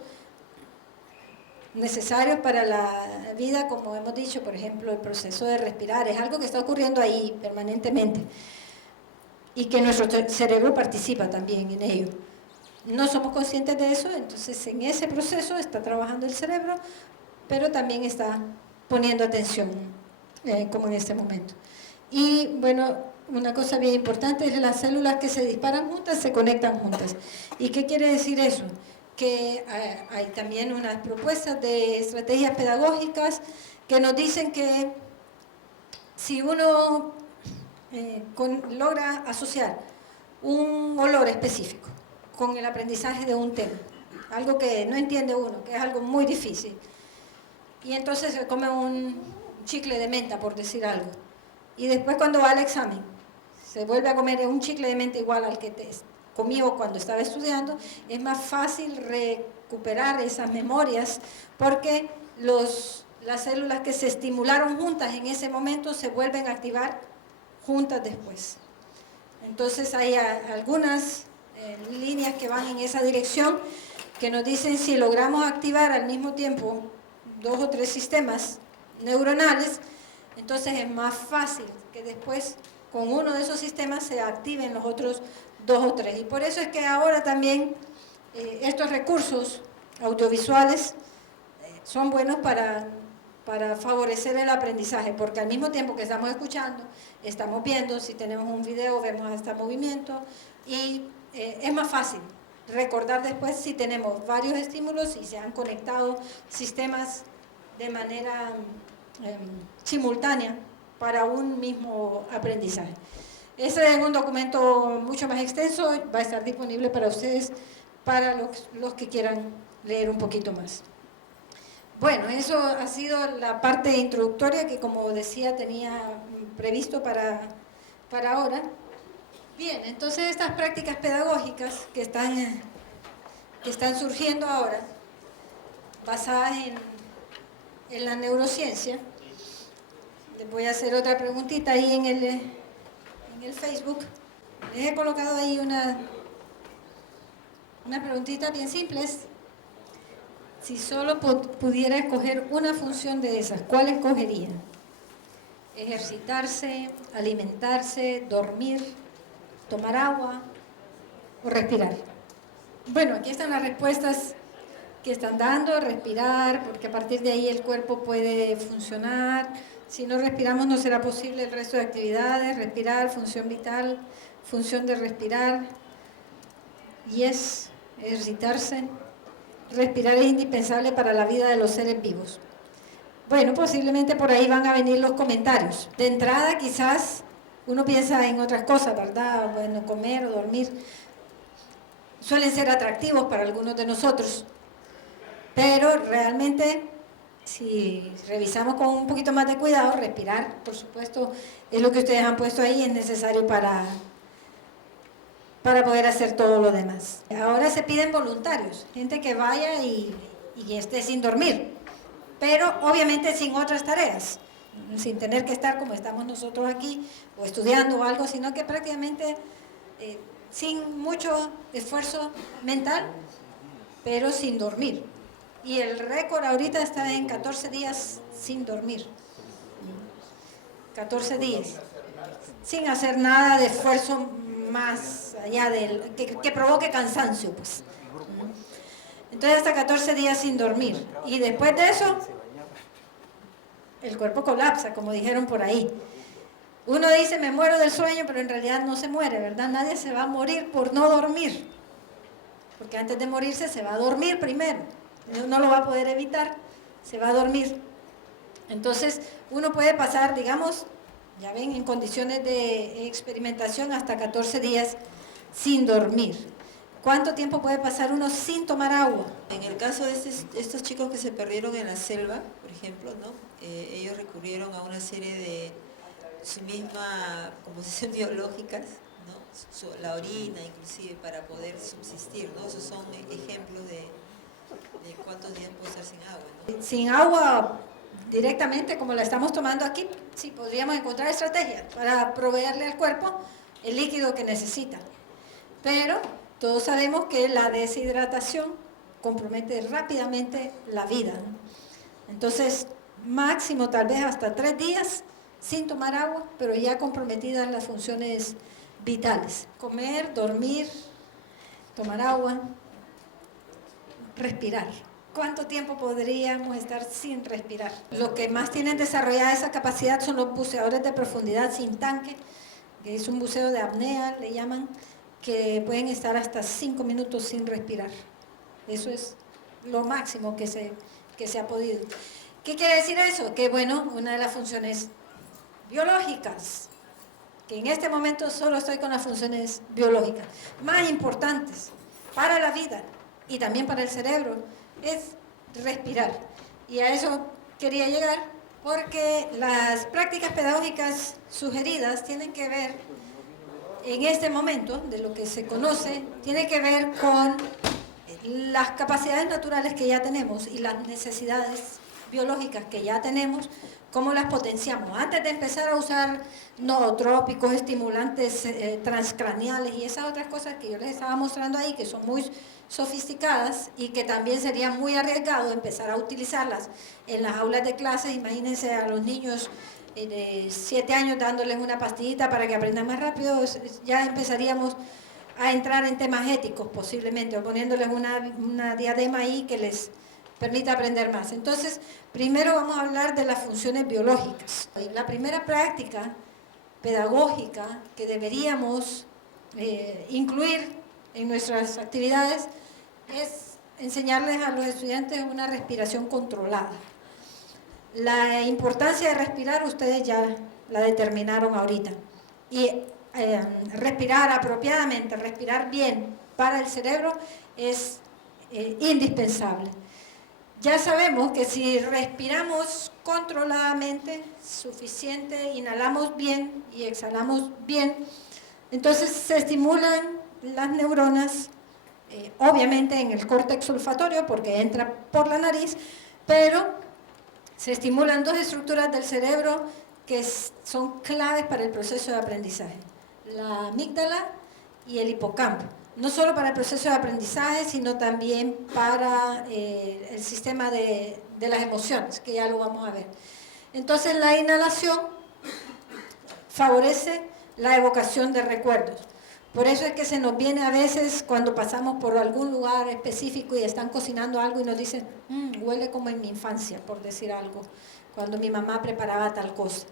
necesarios para la vida, como hemos dicho, por ejemplo, el proceso de respirar, es algo que está ocurriendo ahí permanentemente y que nuestro cerebro participa también en ello. No somos conscientes de eso, entonces en ese proceso está trabajando el cerebro, pero también está poniendo atención, como en este momento. Y bueno, una cosa bien importante es que las células que se disparan juntas se conectan juntas. ¿Y qué quiere decir eso? Que hay también unas propuestas de estrategias pedagógicas que nos dicen que si uno logra asociar un olor específico con el aprendizaje de un tema, algo que no entiende uno, que es algo muy difícil, y entonces se come un chicle de menta, por decir algo, y después cuando va al examen se vuelve a comer un chicle de menta igual al que comió cuando estaba estudiando, es más fácil recuperar esas memorias porque las células que se estimularon juntas en ese momento se vuelven a activar juntas después. Entonces hay algunas líneas que van en esa dirección que nos dicen si logramos activar al mismo tiempo 2 o 3 sistemas neuronales, entonces es más fácil que después con uno de esos sistemas se activen los otros 2 o 3. Y por eso es que ahora también estos recursos audiovisuales son buenos para favorecer el aprendizaje, porque al mismo tiempo que estamos escuchando, estamos viendo, si tenemos un video, vemos hasta movimiento, y es más fácil recordar después si tenemos varios estímulos y se han conectado sistemas de manera simultánea para un mismo aprendizaje. Ese es un documento mucho más extenso, va a estar disponible para ustedes, para los que quieran leer un poquito más. Bueno, eso ha sido la parte introductoria que, como decía, tenía previsto para ahora. Bien, entonces estas prácticas pedagógicas que están surgiendo ahora, basadas en la neurociencia, les voy a hacer otra preguntita ahí en el Facebook. Les he colocado ahí una preguntita bien simple. Si solo pudiera escoger una función de esas, ¿cuál escogería? ¿Ejercitarse, alimentarse, dormir, tomar agua o respirar? Bueno, aquí están las respuestas que están dando. Respirar, porque a partir de ahí el cuerpo puede funcionar. Si no respiramos no será posible el resto de actividades. Respirar, función vital, función de respirar. Yes, ejercitarse. Respirar es indispensable para la vida de los seres vivos. Bueno, posiblemente por ahí van a venir los comentarios. De entrada, quizás uno piensa en otras cosas, ¿verdad? Bueno, comer o dormir suelen ser atractivos para algunos de nosotros, pero realmente, si revisamos con un poquito más de cuidado, respirar, por supuesto, es lo que ustedes han puesto ahí, es necesario para poder hacer todo lo demás. Ahora se piden voluntarios, gente que vaya y esté sin dormir, pero obviamente sin otras tareas, sin tener que estar como estamos nosotros aquí, o estudiando o algo, sino que prácticamente sin mucho esfuerzo mental, pero sin dormir. Y el récord ahorita está en 14 días sin dormir. 14 días, sin hacer nada de esfuerzo más allá que provoque cansancio, pues. Entonces hasta 14 días sin dormir. Y después de eso, el cuerpo colapsa, como dijeron por ahí. Uno dice, me muero del sueño, pero en realidad no se muere, ¿verdad? Nadie se va a morir por no dormir. Porque antes de morirse se va a dormir primero. No lo va a poder evitar, se va a dormir. Entonces, uno puede pasar, digamos, ya ven, en condiciones de experimentación hasta 14 días sin dormir. ¿Cuánto tiempo puede pasar uno sin tomar agua? En el caso de estos chicos que se perdieron en la selva, por ejemplo, ¿no? Ellos recurrieron a una serie de su misma composición biológicas, ¿no? La orina inclusive, para poder subsistir, ¿no? Esos son ejemplos de cuántos días puede estar sin agua, ¿no? Sin agua directamente, como la estamos tomando aquí, sí podríamos encontrar estrategias para proveerle al cuerpo el líquido que necesita. Pero todos sabemos que la deshidratación compromete rápidamente la vida, ¿no? Entonces, máximo tal vez hasta 3 días sin tomar agua, pero ya comprometidas las funciones vitales. Comer, dormir, tomar agua, respirar. ¿Cuánto tiempo podríamos estar sin respirar? Los que más tienen desarrollada esa capacidad son los buceadores de profundidad sin tanque, que es un buceo de apnea, le llaman, que pueden estar hasta 5 minutos sin respirar. Eso es lo máximo que se ha podido. ¿Qué quiere decir eso? Que bueno, una de las funciones biológicas, que en este momento solo estoy con las funciones biológicas más importantes para la vida y también para el cerebro, es respirar. Y a eso quería llegar, porque las prácticas pedagógicas sugeridas tienen que ver, en este momento, de lo que se conoce, tiene que ver con las capacidades naturales que ya tenemos y las necesidades biológicas que ya tenemos, ¿cómo las potenciamos? Antes de empezar a usar nootrópicos, estimulantes transcraneales y esas otras cosas que yo les estaba mostrando ahí, que son muy sofisticadas y que también sería muy arriesgado empezar a utilizarlas en las aulas de clases. Imagínense a los niños de 7 años dándoles una pastillita para que aprendan más rápido, ya empezaríamos a entrar en temas éticos posiblemente, o poniéndoles una diadema ahí que les permita aprender más. Entonces, primero vamos a hablar de las funciones biológicas. La primera práctica pedagógica que deberíamos incluir en nuestras actividades es enseñarles a los estudiantes una respiración controlada. La importancia de respirar ustedes ya la determinaron ahorita. Y respirar apropiadamente, respirar bien para el cerebro es indispensable. Ya sabemos que si respiramos controladamente, suficiente, inhalamos bien y exhalamos bien, entonces se estimulan las neuronas, obviamente en el córtex olfatorio porque entra por la nariz, pero se estimulan dos estructuras del cerebro que son claves para el proceso de aprendizaje: la amígdala y el hipocampo. No solo para el proceso de aprendizaje, sino también para el sistema de las emociones, que ya lo vamos a ver. Entonces, la inhalación favorece la evocación de recuerdos. Por eso es que se nos viene a veces cuando pasamos por algún lugar específico y están cocinando algo y nos dicen, huele como en mi infancia, por decir algo, cuando mi mamá preparaba tal cosa.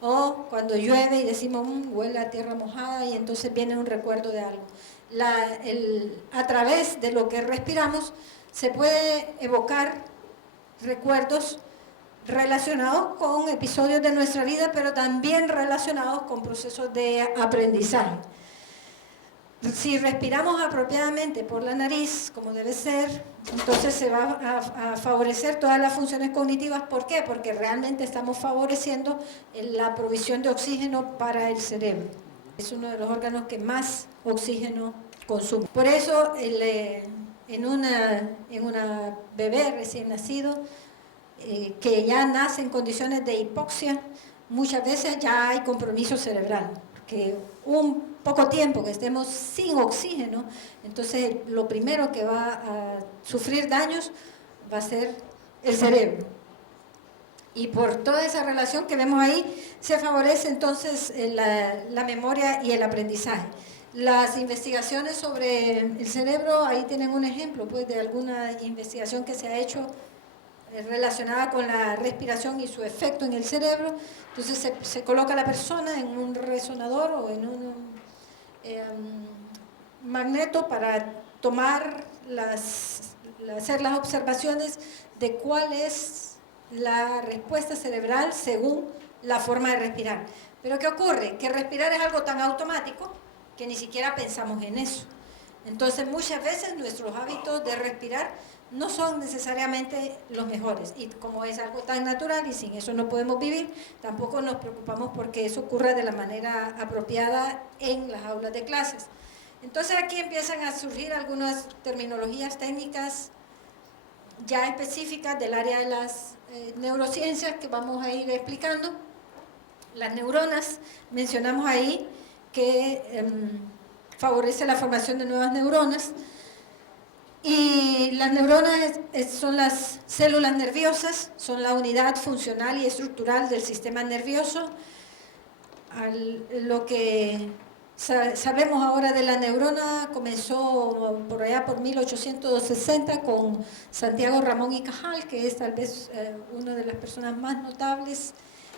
O cuando llueve y decimos, huele a tierra mojada, y entonces viene un recuerdo de algo. A través de lo que respiramos se puede evocar recuerdos relacionados con episodios de nuestra vida, pero también relacionados con procesos de aprendizaje. Si respiramos apropiadamente por la nariz, como debe ser, entonces se va a favorecer todas las funciones cognitivas. ¿Por qué? Porque realmente estamos favoreciendo la provisión de oxígeno para el cerebro. Es uno de los órganos que más oxígeno consume. Por eso, en una bebé recién nacido, que ya nace en condiciones de hipoxia, muchas veces ya hay compromiso cerebral, que un poco tiempo que estemos sin oxígeno, entonces lo primero que va a sufrir daños va a ser el cerebro. Y por toda esa relación que vemos ahí, se favorece entonces la memoria y el aprendizaje. Las investigaciones sobre el cerebro, ahí tienen un ejemplo pues, de alguna investigación que se ha hecho relacionada con la respiración y su efecto en el cerebro. Entonces se coloca a la persona en un resonador o en un magneto para tomar hacer las observaciones de cuál es la respuesta cerebral según la forma de respirar. Pero ¿qué ocurre? Que respirar es algo tan automático que ni siquiera pensamos en eso. Entonces muchas veces nuestros hábitos de respirar no son necesariamente los mejores, y como es algo tan natural y sin eso no podemos vivir, tampoco nos preocupamos porque eso ocurra de la manera apropiada en las aulas de clases. Entonces aquí empiezan a surgir algunas terminologías técnicas ya específicas del área de las neurociencias que vamos a ir explicando. Las neuronas, mencionamos ahí que favorece la formación de nuevas neuronas. Y las neuronas son las células nerviosas, son la unidad funcional y estructural del sistema nervioso. Lo que sabemos ahora de la neurona comenzó por allá por 1860 con Santiago Ramón y Cajal, que es tal vez una de las personas más notables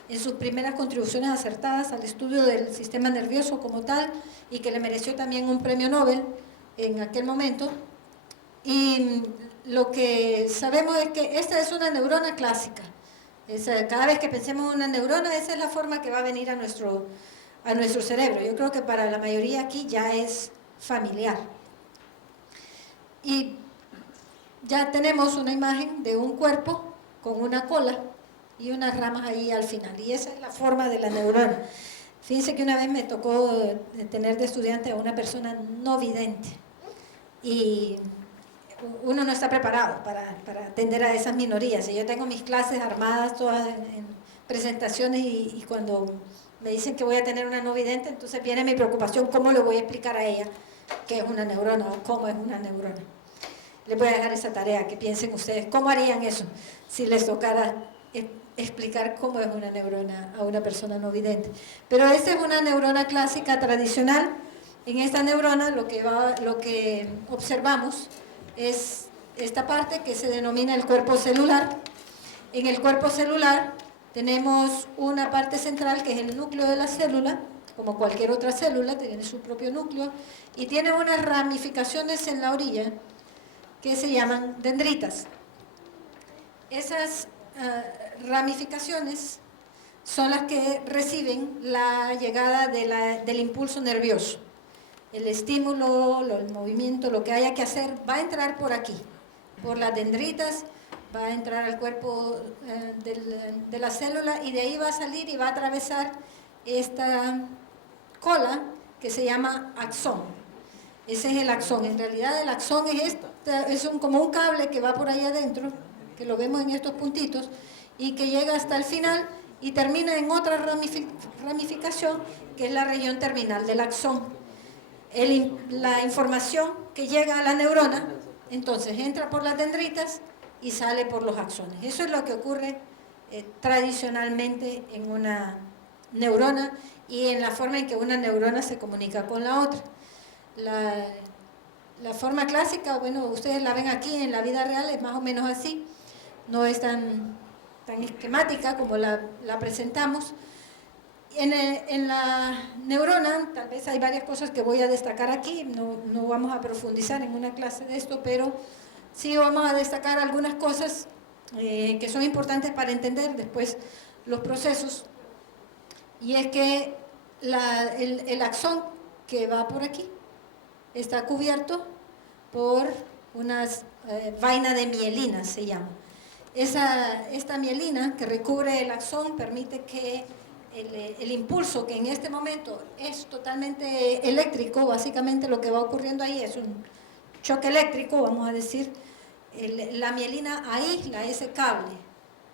en sus primeras contribuciones acertadas al estudio del sistema nervioso como tal, y que le mereció también un premio Nobel en aquel momento. Y lo que sabemos es que esta es una neurona clásica. Cada vez que pensemos en una neurona, esa es la forma que va a venir a nuestro cerebro. Yo creo que para la mayoría aquí ya es familiar. Y ya tenemos una imagen de un cuerpo con una cola y unas ramas ahí al final. Y esa es la forma de la neurona. Fíjense que una vez me tocó tener de estudiante a una persona no vidente. Y uno no está preparado para atender a esas minorías. Y yo tengo mis clases armadas todas en presentaciones y cuando me dicen que voy a tener una no vidente, entonces viene mi preocupación, ¿cómo le voy a explicar a ella qué es una neurona o cómo es una neurona? Les voy a dejar esa tarea, que piensen ustedes, ¿cómo harían eso si les tocara explicar cómo es una neurona a una persona no vidente? Pero esta es una neurona clásica tradicional. En esta neurona lo que observamos es esta parte que se denomina el cuerpo celular. En el cuerpo celular tenemos una parte central que es el núcleo de la célula, como cualquier otra célula, tiene su propio núcleo, y tiene unas ramificaciones en la orilla que se llaman dendritas. Esas ramificaciones son las que reciben la llegada del impulso nervioso. El estímulo, el movimiento, lo que haya que hacer, va a entrar por aquí, por las dendritas, va a entrar al cuerpo de la célula y de ahí va a salir y va a atravesar esta cola que se llama axón. Ese es el axón. En realidad el axón es como un cable que va por ahí adentro, que lo vemos en estos puntitos, y que llega hasta el final y termina en otra ramificación, que es la región terminal del axón. La información que llega a la neurona, entonces entra por las dendritas y sale por los axones. Eso es lo que ocurre tradicionalmente en una neurona y en la forma en que una neurona se comunica con la otra. La forma clásica, bueno, ustedes la ven aquí en la vida real, es más o menos así, no es tan esquemática como la presentamos. En la neurona, tal vez hay varias cosas que voy a destacar aquí, no vamos a profundizar en una clase de esto, pero sí vamos a destacar algunas cosas que son importantes para entender después los procesos. Y es que el axón que va por aquí está cubierto por unas vainas de mielina, se llama. Esta mielina que recubre el axón permite que el impulso, que en este momento es totalmente eléctrico, básicamente lo que va ocurriendo ahí es un choque eléctrico, vamos a decir, la mielina aísla ese cable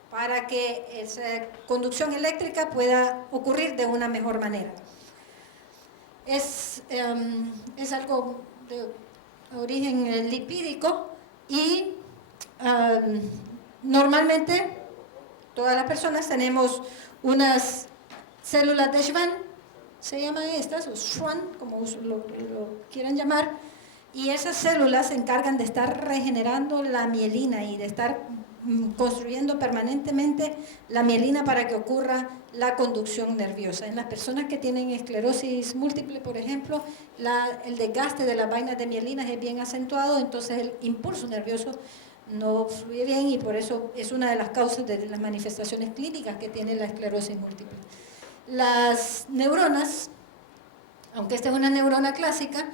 para que esa conducción eléctrica pueda ocurrir de una mejor manera. Es algo de origen lipídico y normalmente todas las personas tenemos unas células de Schwann, se llaman estas, o Schwann, como lo quieran llamar, y esas células se encargan de estar regenerando la mielina y de estar construyendo permanentemente la mielina para que ocurra la conducción nerviosa. En las personas que tienen esclerosis múltiple, por ejemplo, el desgaste de las vainas de mielina es bien acentuado, entonces el impulso nervioso no fluye bien y por eso es una de las causas de las manifestaciones clínicas que tiene la esclerosis múltiple. Las neuronas, aunque esta es una neurona clásica,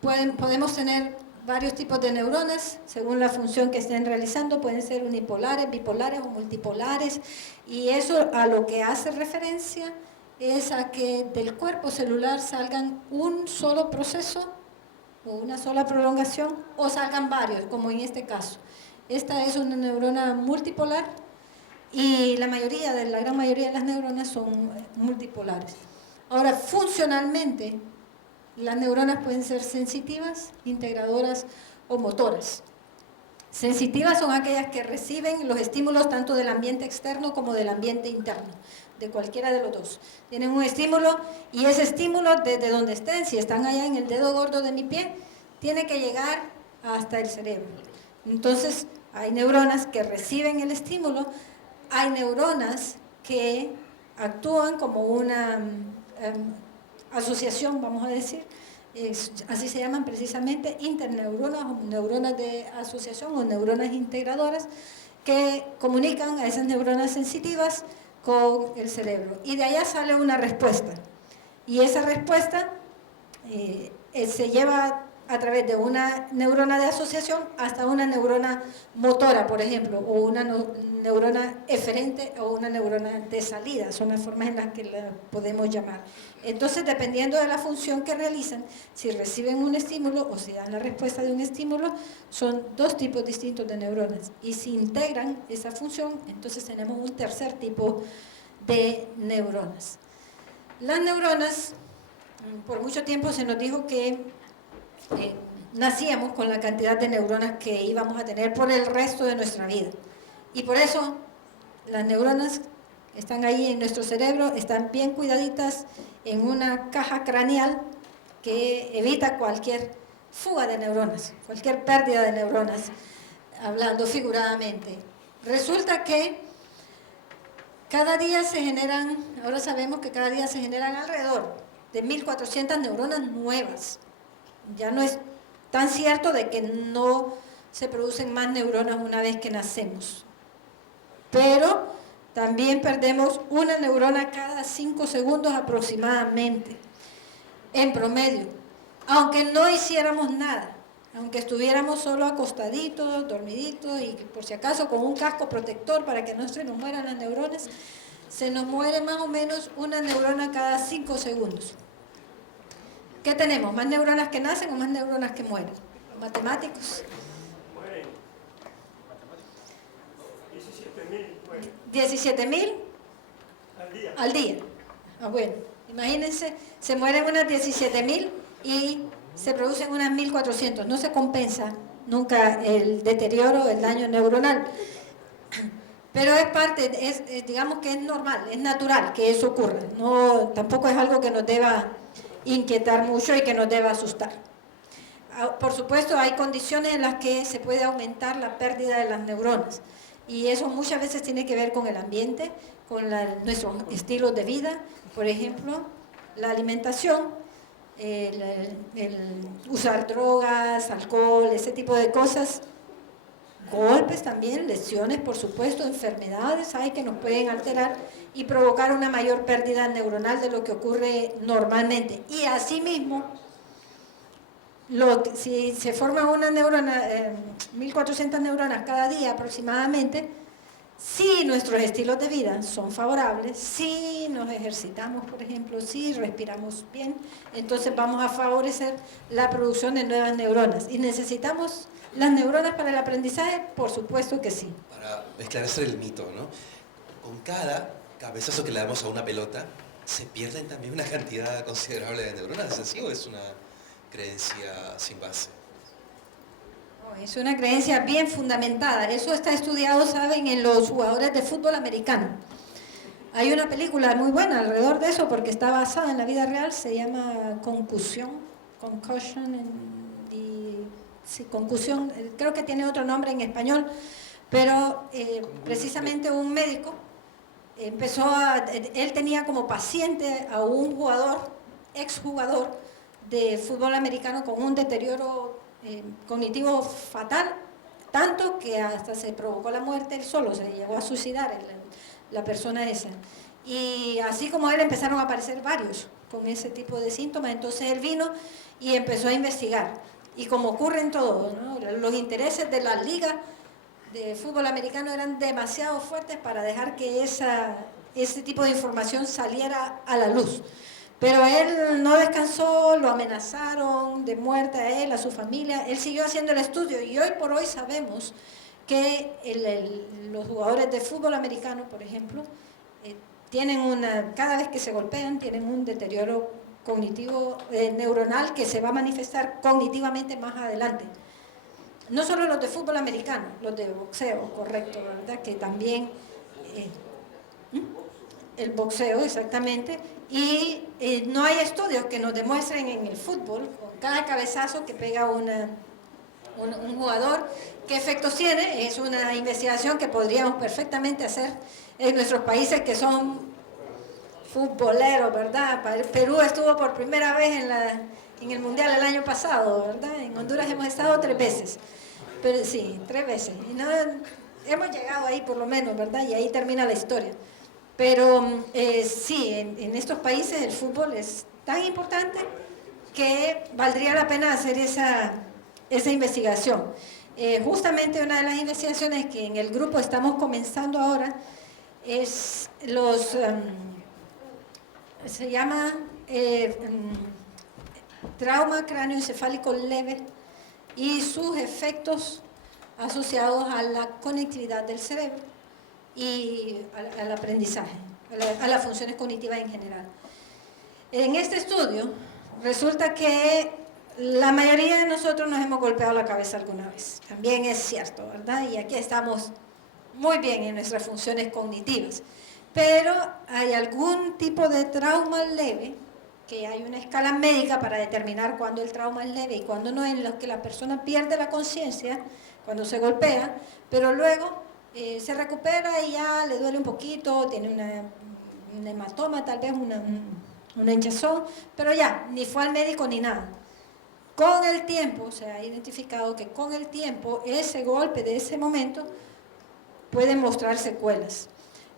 podemos tener varios tipos de neuronas según la función que estén realizando, pueden ser unipolares, bipolares o multipolares, y eso a lo que hace referencia es a que del cuerpo celular salgan un solo proceso o una sola prolongación o salgan varios, como en este caso. Esta es una neurona multipolar y la gran mayoría de las neuronas son multipolares. Ahora, funcionalmente, las neuronas pueden ser sensitivas, integradoras o motoras. Sensitivas son aquellas que reciben los estímulos tanto del ambiente externo como del ambiente interno, de cualquiera de los dos. Tienen un estímulo y ese estímulo desde donde estén, si están allá en el dedo gordo de mi pie, tiene que llegar hasta el cerebro. Entonces, hay neuronas que reciben el estímulo, hay neuronas que actúan como una asociación, vamos a decir, así se llaman precisamente interneuronas o neuronas de asociación o neuronas integradoras que comunican a esas neuronas sensitivas con el cerebro y de allá sale una respuesta y esa respuesta se lleva a través de una neurona de asociación hasta una neurona motora, por ejemplo, o una neurona eferente o una neurona de salida, son las formas en las que la podemos llamar. Entonces, dependiendo de la función que realizan, si reciben un estímulo o si dan la respuesta de un estímulo, son dos tipos distintos de neuronas. Y si integran esa función, entonces tenemos un tercer tipo de neuronas. Las neuronas, por mucho tiempo se nos dijo que nacíamos con la cantidad de neuronas que íbamos a tener por el resto de nuestra vida. Y por eso las neuronas están ahí en nuestro cerebro, están bien cuidaditas en una caja craneal que evita cualquier fuga de neuronas, cualquier pérdida de neuronas, hablando figuradamente. Resulta que cada día se generan, ahora sabemos que cada día se generan alrededor de 1.400 neuronas nuevas. Ya no es tan cierto de que no se producen más neuronas una vez que nacemos. Pero también perdemos una neurona cada 5 segundos aproximadamente, en promedio. Aunque no hiciéramos nada, aunque estuviéramos solo acostaditos, dormiditos y por si acaso con un casco protector para que no se nos mueran las neuronas, se nos muere más o menos una neurona cada 5 segundos. ¿Qué tenemos? ¿Más neuronas que nacen o más neuronas que mueren? Matemáticos. 17.000 al día. Ah, bueno, imagínense, se mueren unas 17.000 y se producen unas 1.400. No se compensa nunca el deterioro, el daño neuronal. Pero es parte, digamos que es normal, es natural que eso ocurra. No, tampoco es algo que nos deba inquietar mucho y que nos deba asustar. Por supuesto, hay condiciones en las que se puede aumentar la pérdida de las neuronas. Y eso muchas veces tiene que ver con el ambiente, con nuestros estilos de vida, por ejemplo, la alimentación, el usar drogas, alcohol, ese tipo de cosas, golpes también, lesiones, por supuesto, enfermedades hay que nos pueden alterar y provocar una mayor pérdida neuronal de lo que ocurre normalmente. Y asimismo, si se forma una neurona, 1.400 neuronas cada día aproximadamente, si nuestros estilos de vida son favorables, si nos ejercitamos, por ejemplo, si respiramos bien, entonces vamos a favorecer la producción de nuevas neuronas. ¿Y necesitamos las neuronas para el aprendizaje? Por supuesto que sí. Para esclarecer el mito, ¿no? Con cada cabezazo que le damos a una pelota, ¿se pierden también una cantidad considerable de neuronas? ¿Es así o es una creencia sin base? Es una creencia bien fundamentada. Eso está estudiado, saben, en los jugadores de fútbol americano. Hay una película muy buena alrededor de eso porque está basada en la vida real, se llama Concussion, sí, Concussion, creo que tiene otro nombre en español, pero precisamente un médico él tenía como paciente a un jugador, exjugador de fútbol americano con un deterioro cognitivo fatal, tanto que hasta se provocó la muerte él solo, se llegó a suicidar la persona esa. Y así como él empezaron a aparecer varios con ese tipo de síntomas, entonces él vino y empezó a investigar. Y como ocurre en todo, ¿no? Los intereses de la liga de fútbol americano eran demasiado fuertes para dejar que ese tipo de información saliera a la luz. Pero él no descansó, lo amenazaron de muerte a él, a su familia. Él siguió haciendo el estudio y hoy por hoy sabemos que los jugadores de fútbol americano, por ejemplo, cada vez que se golpean tienen un deterioro cognitivo neuronal que se va a manifestar cognitivamente más adelante. No solo los de fútbol americano, los de boxeo, correcto, ¿verdad? Que también el boxeo, exactamente. Y no hay estudios que nos demuestren en el fútbol, con cada cabezazo que pega un jugador, qué efectos tiene. Es una investigación que podríamos perfectamente hacer en nuestros países que son futboleros, ¿verdad? Perú estuvo por primera vez en el Mundial el año pasado, ¿verdad? En Honduras hemos estado 3 veces, pero sí, 3 veces. Y no, hemos llegado ahí por lo menos, ¿verdad? Y ahí termina la historia. Pero sí, en estos países el fútbol es tan importante que valdría la pena hacer esa investigación. Justamente una de las investigaciones que en el grupo estamos comenzando ahora es se llama trauma cráneoencefálico leve y sus efectos asociados a la conectividad del cerebro y al aprendizaje, a las funciones cognitivas en general. En este estudio resulta que la mayoría de nosotros nos hemos golpeado la cabeza alguna vez. También es cierto, ¿verdad? Y aquí estamos muy bien en nuestras funciones cognitivas. Pero hay algún tipo de trauma leve, que hay una escala médica para determinar cuándo el trauma es leve y cuándo no, en los que la persona pierde la conciencia cuando se golpea, pero luego se recupera y ya le duele un poquito, tiene un hematoma, tal vez una hinchazón, pero ya, ni fue al médico ni nada. Con el tiempo, se ha identificado que con el tiempo, ese golpe de ese momento puede mostrar secuelas.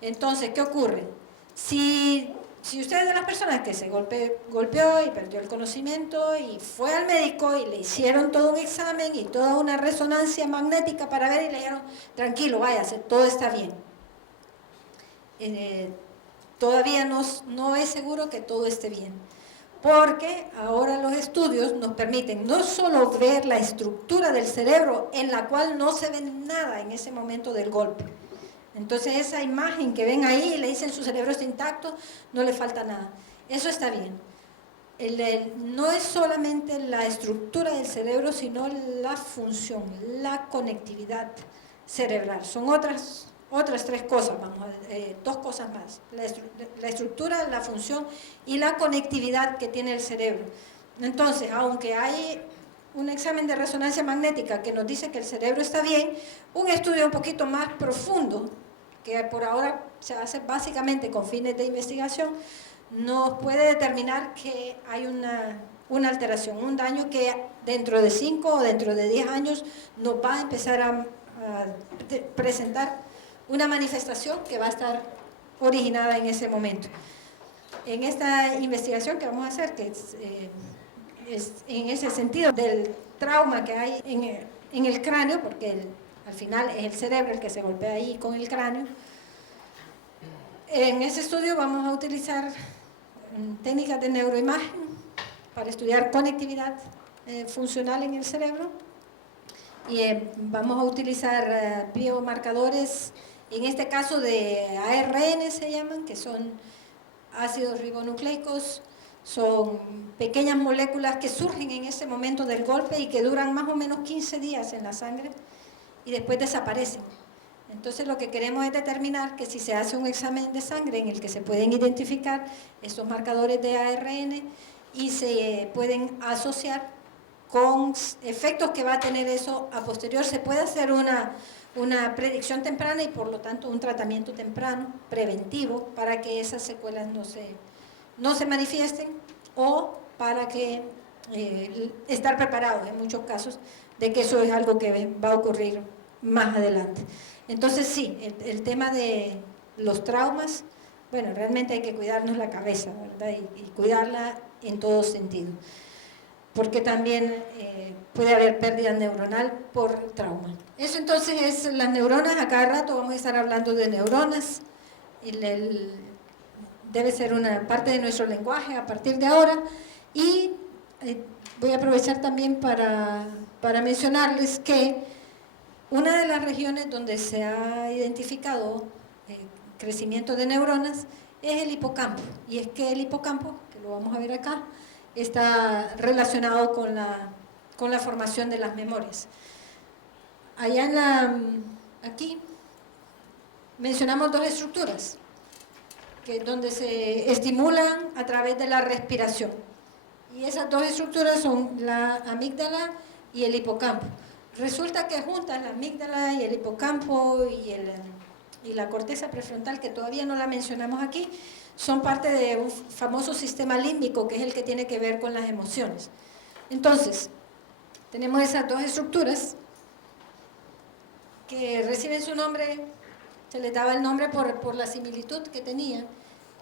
Entonces, ¿qué ocurre? Si usted es de las personas que se golpeó y perdió el conocimiento y fue al médico y le hicieron todo un examen y toda una resonancia magnética para ver y le dijeron, tranquilo, váyase, todo está bien. Todavía no es seguro que todo esté bien, porque ahora los estudios nos permiten no solo ver la estructura del cerebro en la cual no se ve nada en ese momento del golpe. Entonces esa imagen que ven ahí, le dicen su cerebro está intacto, no le falta nada. Eso está bien. No es solamente la estructura del cerebro, sino la función, la conectividad cerebral. Son otras tres cosas, dos cosas más. La estructura, la función y la conectividad que tiene el cerebro. Entonces, aunque hay un examen de resonancia magnética que nos dice que el cerebro está bien, un estudio un poquito más profundo, que por ahora se hace básicamente con fines de investigación, nos puede determinar que hay una alteración, un daño que dentro de 5 o dentro de 10 años nos va a empezar a presentar una manifestación que va a estar originada en ese momento. En esta investigación que vamos a hacer, que es en ese sentido del trauma que hay en el cráneo, porque al final es el cerebro el que se golpea ahí con el cráneo. En ese estudio vamos a utilizar técnicas de neuroimagen para estudiar conectividad funcional en el cerebro y vamos a utilizar biomarcadores, en este caso de ARN se llaman, que son ácidos ribonucleicos. Son pequeñas moléculas que surgen en ese momento del golpe y que duran más o menos 15 días en la sangre y después desaparecen. Entonces lo que queremos es determinar que si se hace un examen de sangre en el que se pueden identificar estos marcadores de ARN y se pueden asociar con efectos que va a tener eso a posterior, se puede hacer una predicción temprana y por lo tanto un tratamiento temprano, preventivo, para que esas secuelas no se manifiesten o para que estar preparados en muchos casos de que eso es algo que va a ocurrir más adelante. Entonces sí, el tema de los traumas, bueno, realmente hay que cuidarnos la cabeza, ¿verdad? Y cuidarla en todo sentido, porque también puede haber pérdida neuronal por trauma. Eso entonces es las neuronas, a cada rato vamos a estar hablando de neuronas, debe ser una parte de nuestro lenguaje a partir de ahora y voy a aprovechar también para mencionarles que una de las regiones donde se ha identificado crecimiento de neuronas es el hipocampo, y es que el hipocampo, que lo vamos a ver acá, está relacionado con la formación de las memorias. Allá aquí mencionamos dos estructuras donde se estimulan a través de la respiración. Y esas dos estructuras son la amígdala y el hipocampo. Resulta que juntas la amígdala y el hipocampo y la corteza prefrontal, que todavía no la mencionamos aquí, son parte de un famoso sistema límbico que es el que tiene que ver con las emociones. Entonces, tenemos esas dos estructuras que reciben su nombre, se les daba el nombre por la similitud que tenían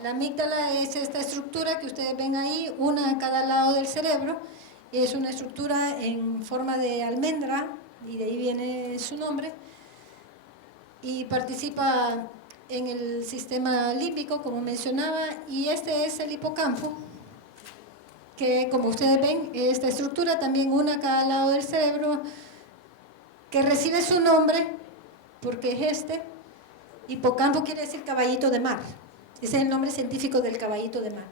La amígdala es esta estructura que ustedes ven ahí, una a cada lado del cerebro. Es una estructura en forma de almendra, y de ahí viene su nombre, y participa en el sistema límbico, como mencionaba, y este es el hipocampo, que como ustedes ven, esta estructura también una a cada lado del cerebro, que recibe su nombre porque es este. Hipocampo quiere decir caballito de mar, ese es el nombre científico del caballito de mar.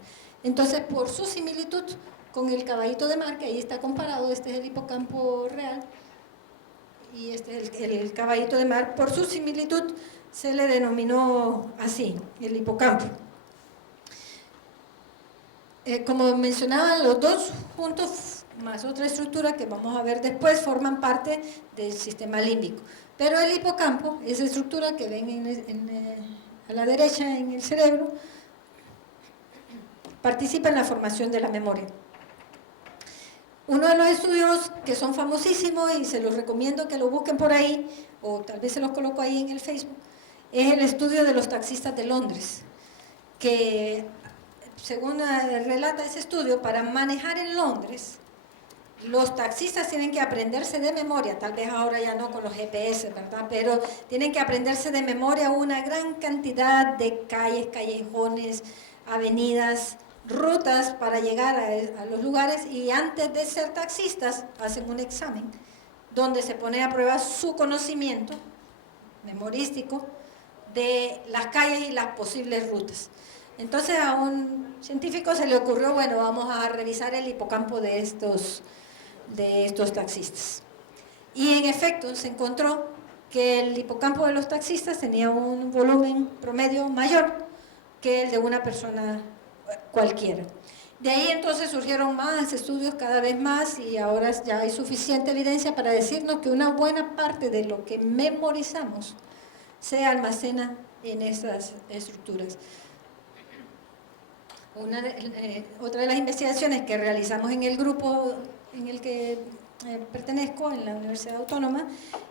Entonces, por su similitud con el caballito de mar, que ahí está comparado, este es el hipocampo real y este es el caballito de mar, por su similitud se le denominó así, el hipocampo. Como mencionaba, los dos juntos, más otra estructura que vamos a ver después, forman parte del sistema límbico. Pero el hipocampo, esa estructura que ven a la derecha en el cerebro, participa en la formación de la memoria. Uno de los estudios que son famosísimos, y se los recomiendo que lo busquen por ahí, o tal vez se los coloco ahí en el Facebook, es el estudio de los taxistas de Londres, que según relata ese estudio, para manejar en Londres, los taxistas tienen que aprenderse de memoria, tal vez ahora ya no con los GPS, ¿verdad? Pero tienen que aprenderse de memoria una gran cantidad de calles, callejones, avenidas, rutas para llegar a los lugares, y antes de ser taxistas hacen un examen donde se pone a prueba su conocimiento memorístico de las calles y las posibles rutas. Entonces a un científico se le ocurrió, bueno, vamos a revisar el hipocampo de estos taxistas. Y en efecto se encontró que el hipocampo de los taxistas tenía un volumen promedio mayor que el de una persona cualquiera. De ahí entonces surgieron más estudios, cada vez más, y ahora ya hay suficiente evidencia para decirnos que una buena parte de lo que memorizamos se almacena en esas estructuras. Otra de las investigaciones que realizamos en el grupo en el que pertenezco, en la Universidad Autónoma,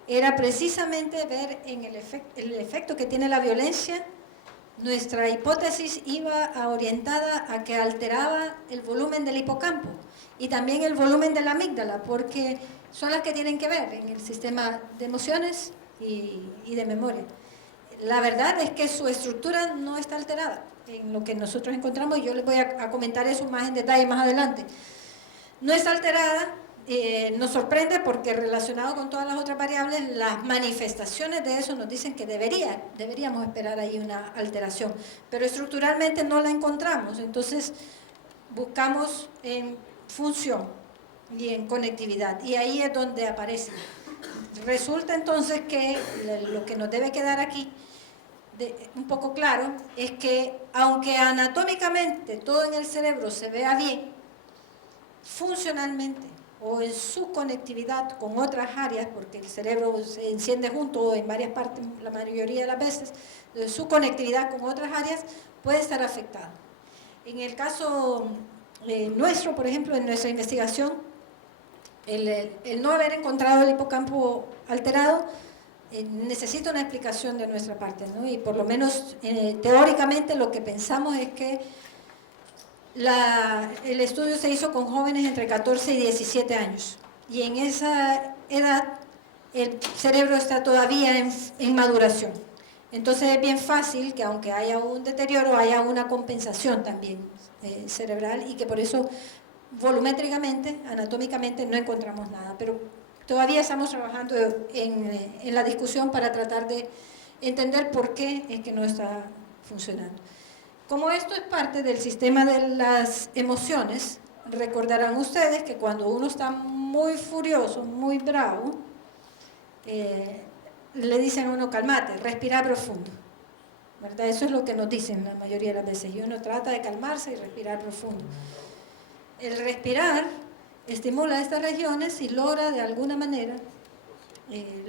era precisamente ver en el efecto que tiene la violencia. Nuestra hipótesis iba orientada a que alteraba el volumen del hipocampo y también el volumen de la amígdala, porque son las que tienen que ver en el sistema de emociones y de memoria. La verdad es que su estructura no está alterada en lo que nosotros encontramos, y yo les voy a comentar eso más en detalle más adelante. No está alterada, nos sorprende porque relacionado con todas las otras variables, las manifestaciones de eso nos dicen que deberíamos esperar ahí una alteración, pero estructuralmente no la encontramos. Entonces buscamos en función y en conectividad, y ahí es donde aparece. Resulta entonces que lo que nos debe quedar aquí un poco claro es que aunque anatómicamente todo en el cerebro se vea bien, funcionalmente o en su conectividad con otras áreas, porque el cerebro se enciende junto en varias partes la mayoría de las veces, su conectividad con otras áreas puede estar afectada. En el caso nuestro, por ejemplo, en nuestra investigación, el no haber encontrado el hipocampo alterado necesita una explicación de nuestra parte, ¿no? Y por lo menos teóricamente lo que pensamos es que el estudio se hizo con jóvenes entre 14 y 17 años, y en esa edad el cerebro está todavía en maduración. Entonces es bien fácil que aunque haya un deterioro, haya una compensación también cerebral, y que por eso volumétricamente, anatómicamente no encontramos nada, pero todavía estamos trabajando en la discusión para tratar de entender por qué es que no está funcionando. Como esto es parte del sistema de las emociones, recordarán ustedes que cuando uno está muy furioso, muy bravo, le dicen a uno, calmate, respira profundo, ¿verdad? Eso es lo que nos dicen la mayoría de las veces, y uno trata de calmarse y respirar profundo. El respirar estimula estas regiones y logra de alguna manera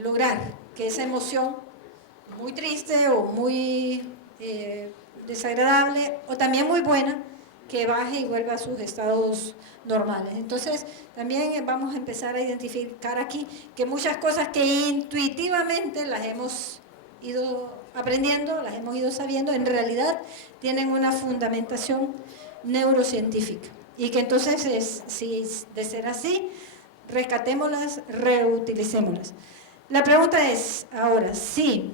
lograr que esa emoción muy triste o muy desagradable, o también muy buena, que baje y vuelva a sus estados normales. Entonces también vamos a empezar a identificar aquí que muchas cosas que intuitivamente las hemos ido aprendiendo, las hemos ido sabiendo, en realidad tienen una fundamentación neurocientífica. Y que entonces, si de ser así, rescatémoslas, reutilicémoslas. La pregunta es, ahora, sí,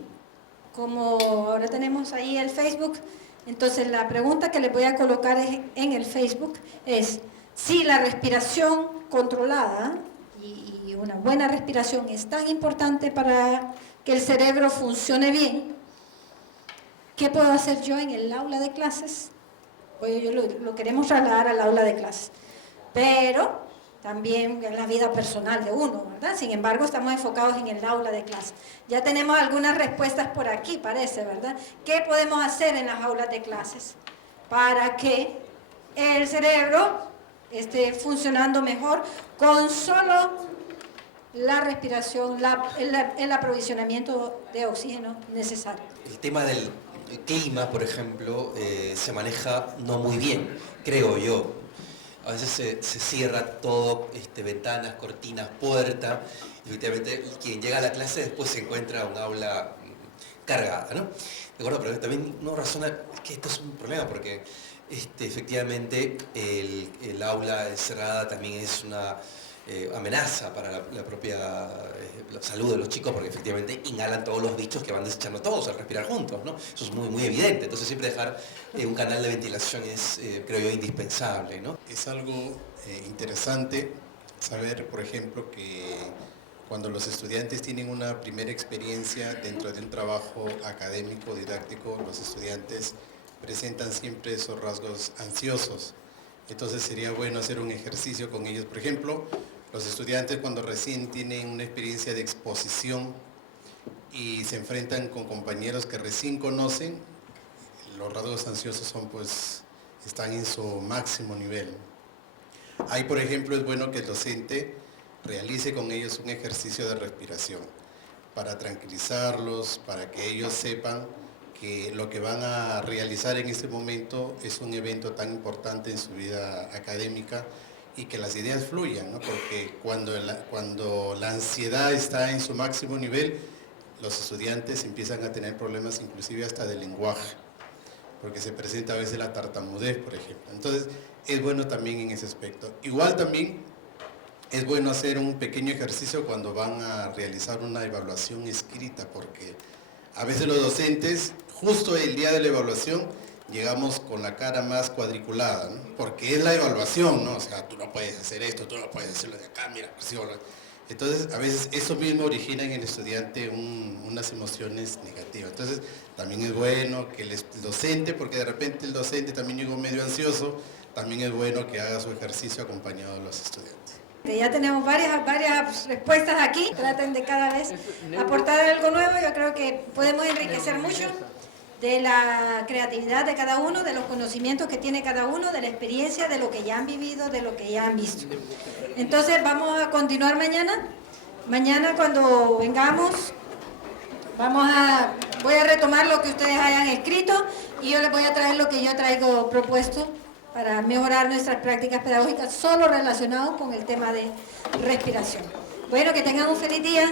como ahora tenemos ahí el Facebook, entonces la pregunta que les voy a colocar en el Facebook es, si la respiración controlada y una buena respiración es tan importante para que el cerebro funcione bien, ¿qué puedo hacer yo en el aula de clases? Pues yo lo queremos trasladar al aula de clases, pero también en la vida personal de uno, ¿verdad? Sin embargo, estamos enfocados en el aula de clases. Ya tenemos algunas respuestas por aquí, parece, ¿verdad? ¿Qué podemos hacer en las aulas de clases para que el cerebro esté funcionando mejor con solo la respiración, el aprovisionamiento de oxígeno necesario? El tema del clima, por ejemplo, se maneja no muy bien, creo yo. A veces se cierra todo, ventanas, cortinas, puerta, y efectivamente quien llega a la clase después se encuentra un aula cargada, ¿no? De acuerdo, pero también uno razona que esto es un problema porque efectivamente el aula encerrada también es una amenaza para la propia la salud de los chicos, porque efectivamente inhalan todos los bichos que van desechando todos al respirar juntos, ¿no? Eso es muy, muy evidente. Entonces siempre dejar un canal de ventilación es, creo yo, indispensable, ¿no? Es algo interesante saber, por ejemplo, que cuando los estudiantes tienen una primera experiencia dentro de un trabajo académico, didáctico, los estudiantes presentan siempre esos rasgos ansiosos. Entonces sería bueno hacer un ejercicio con ellos. Por ejemplo, los estudiantes cuando recién tienen una experiencia de exposición y se enfrentan con compañeros que recién conocen, los rasgos ansiosos son, pues, están en su máximo nivel. Ahí, por ejemplo, es bueno que el docente realice con ellos un ejercicio de respiración para tranquilizarlos, para que ellos sepan que lo que van a realizar en este momento es un evento tan importante en su vida académica y que las ideas fluyan, ¿no? Porque cuando la ansiedad está en su máximo nivel, los estudiantes empiezan a tener problemas inclusive hasta de lenguaje, porque se presenta a veces la tartamudez, por ejemplo. Entonces, es bueno también en ese aspecto. Igual también es bueno hacer un pequeño ejercicio cuando van a realizar una evaluación escrita, porque a veces los docentes, justo el día de la evaluación, llegamos con la cara más cuadriculada, ¿no? Porque es la evaluación, ¿no? O sea, tú no puedes hacer esto, tú no puedes hacerlo de acá, mira, así. Entonces, a veces eso mismo origina en el estudiante unas emociones negativas. Entonces, también es bueno que el docente, porque de repente el docente también llegó medio ansioso, también es bueno que haga su ejercicio acompañado de los estudiantes. Ya tenemos varias respuestas aquí, traten de cada vez aportar algo nuevo. Yo creo que podemos enriquecer mucho de la creatividad de cada uno, de los conocimientos que tiene cada uno, de la experiencia, de lo que ya han vivido, de lo que ya han visto. Entonces vamos a continuar mañana. Mañana cuando vengamos voy a retomar lo que ustedes hayan escrito y yo les voy a traer lo que yo traigo propuesto para mejorar nuestras prácticas pedagógicas solo relacionado con el tema de respiración. Bueno, que tengan un feliz día.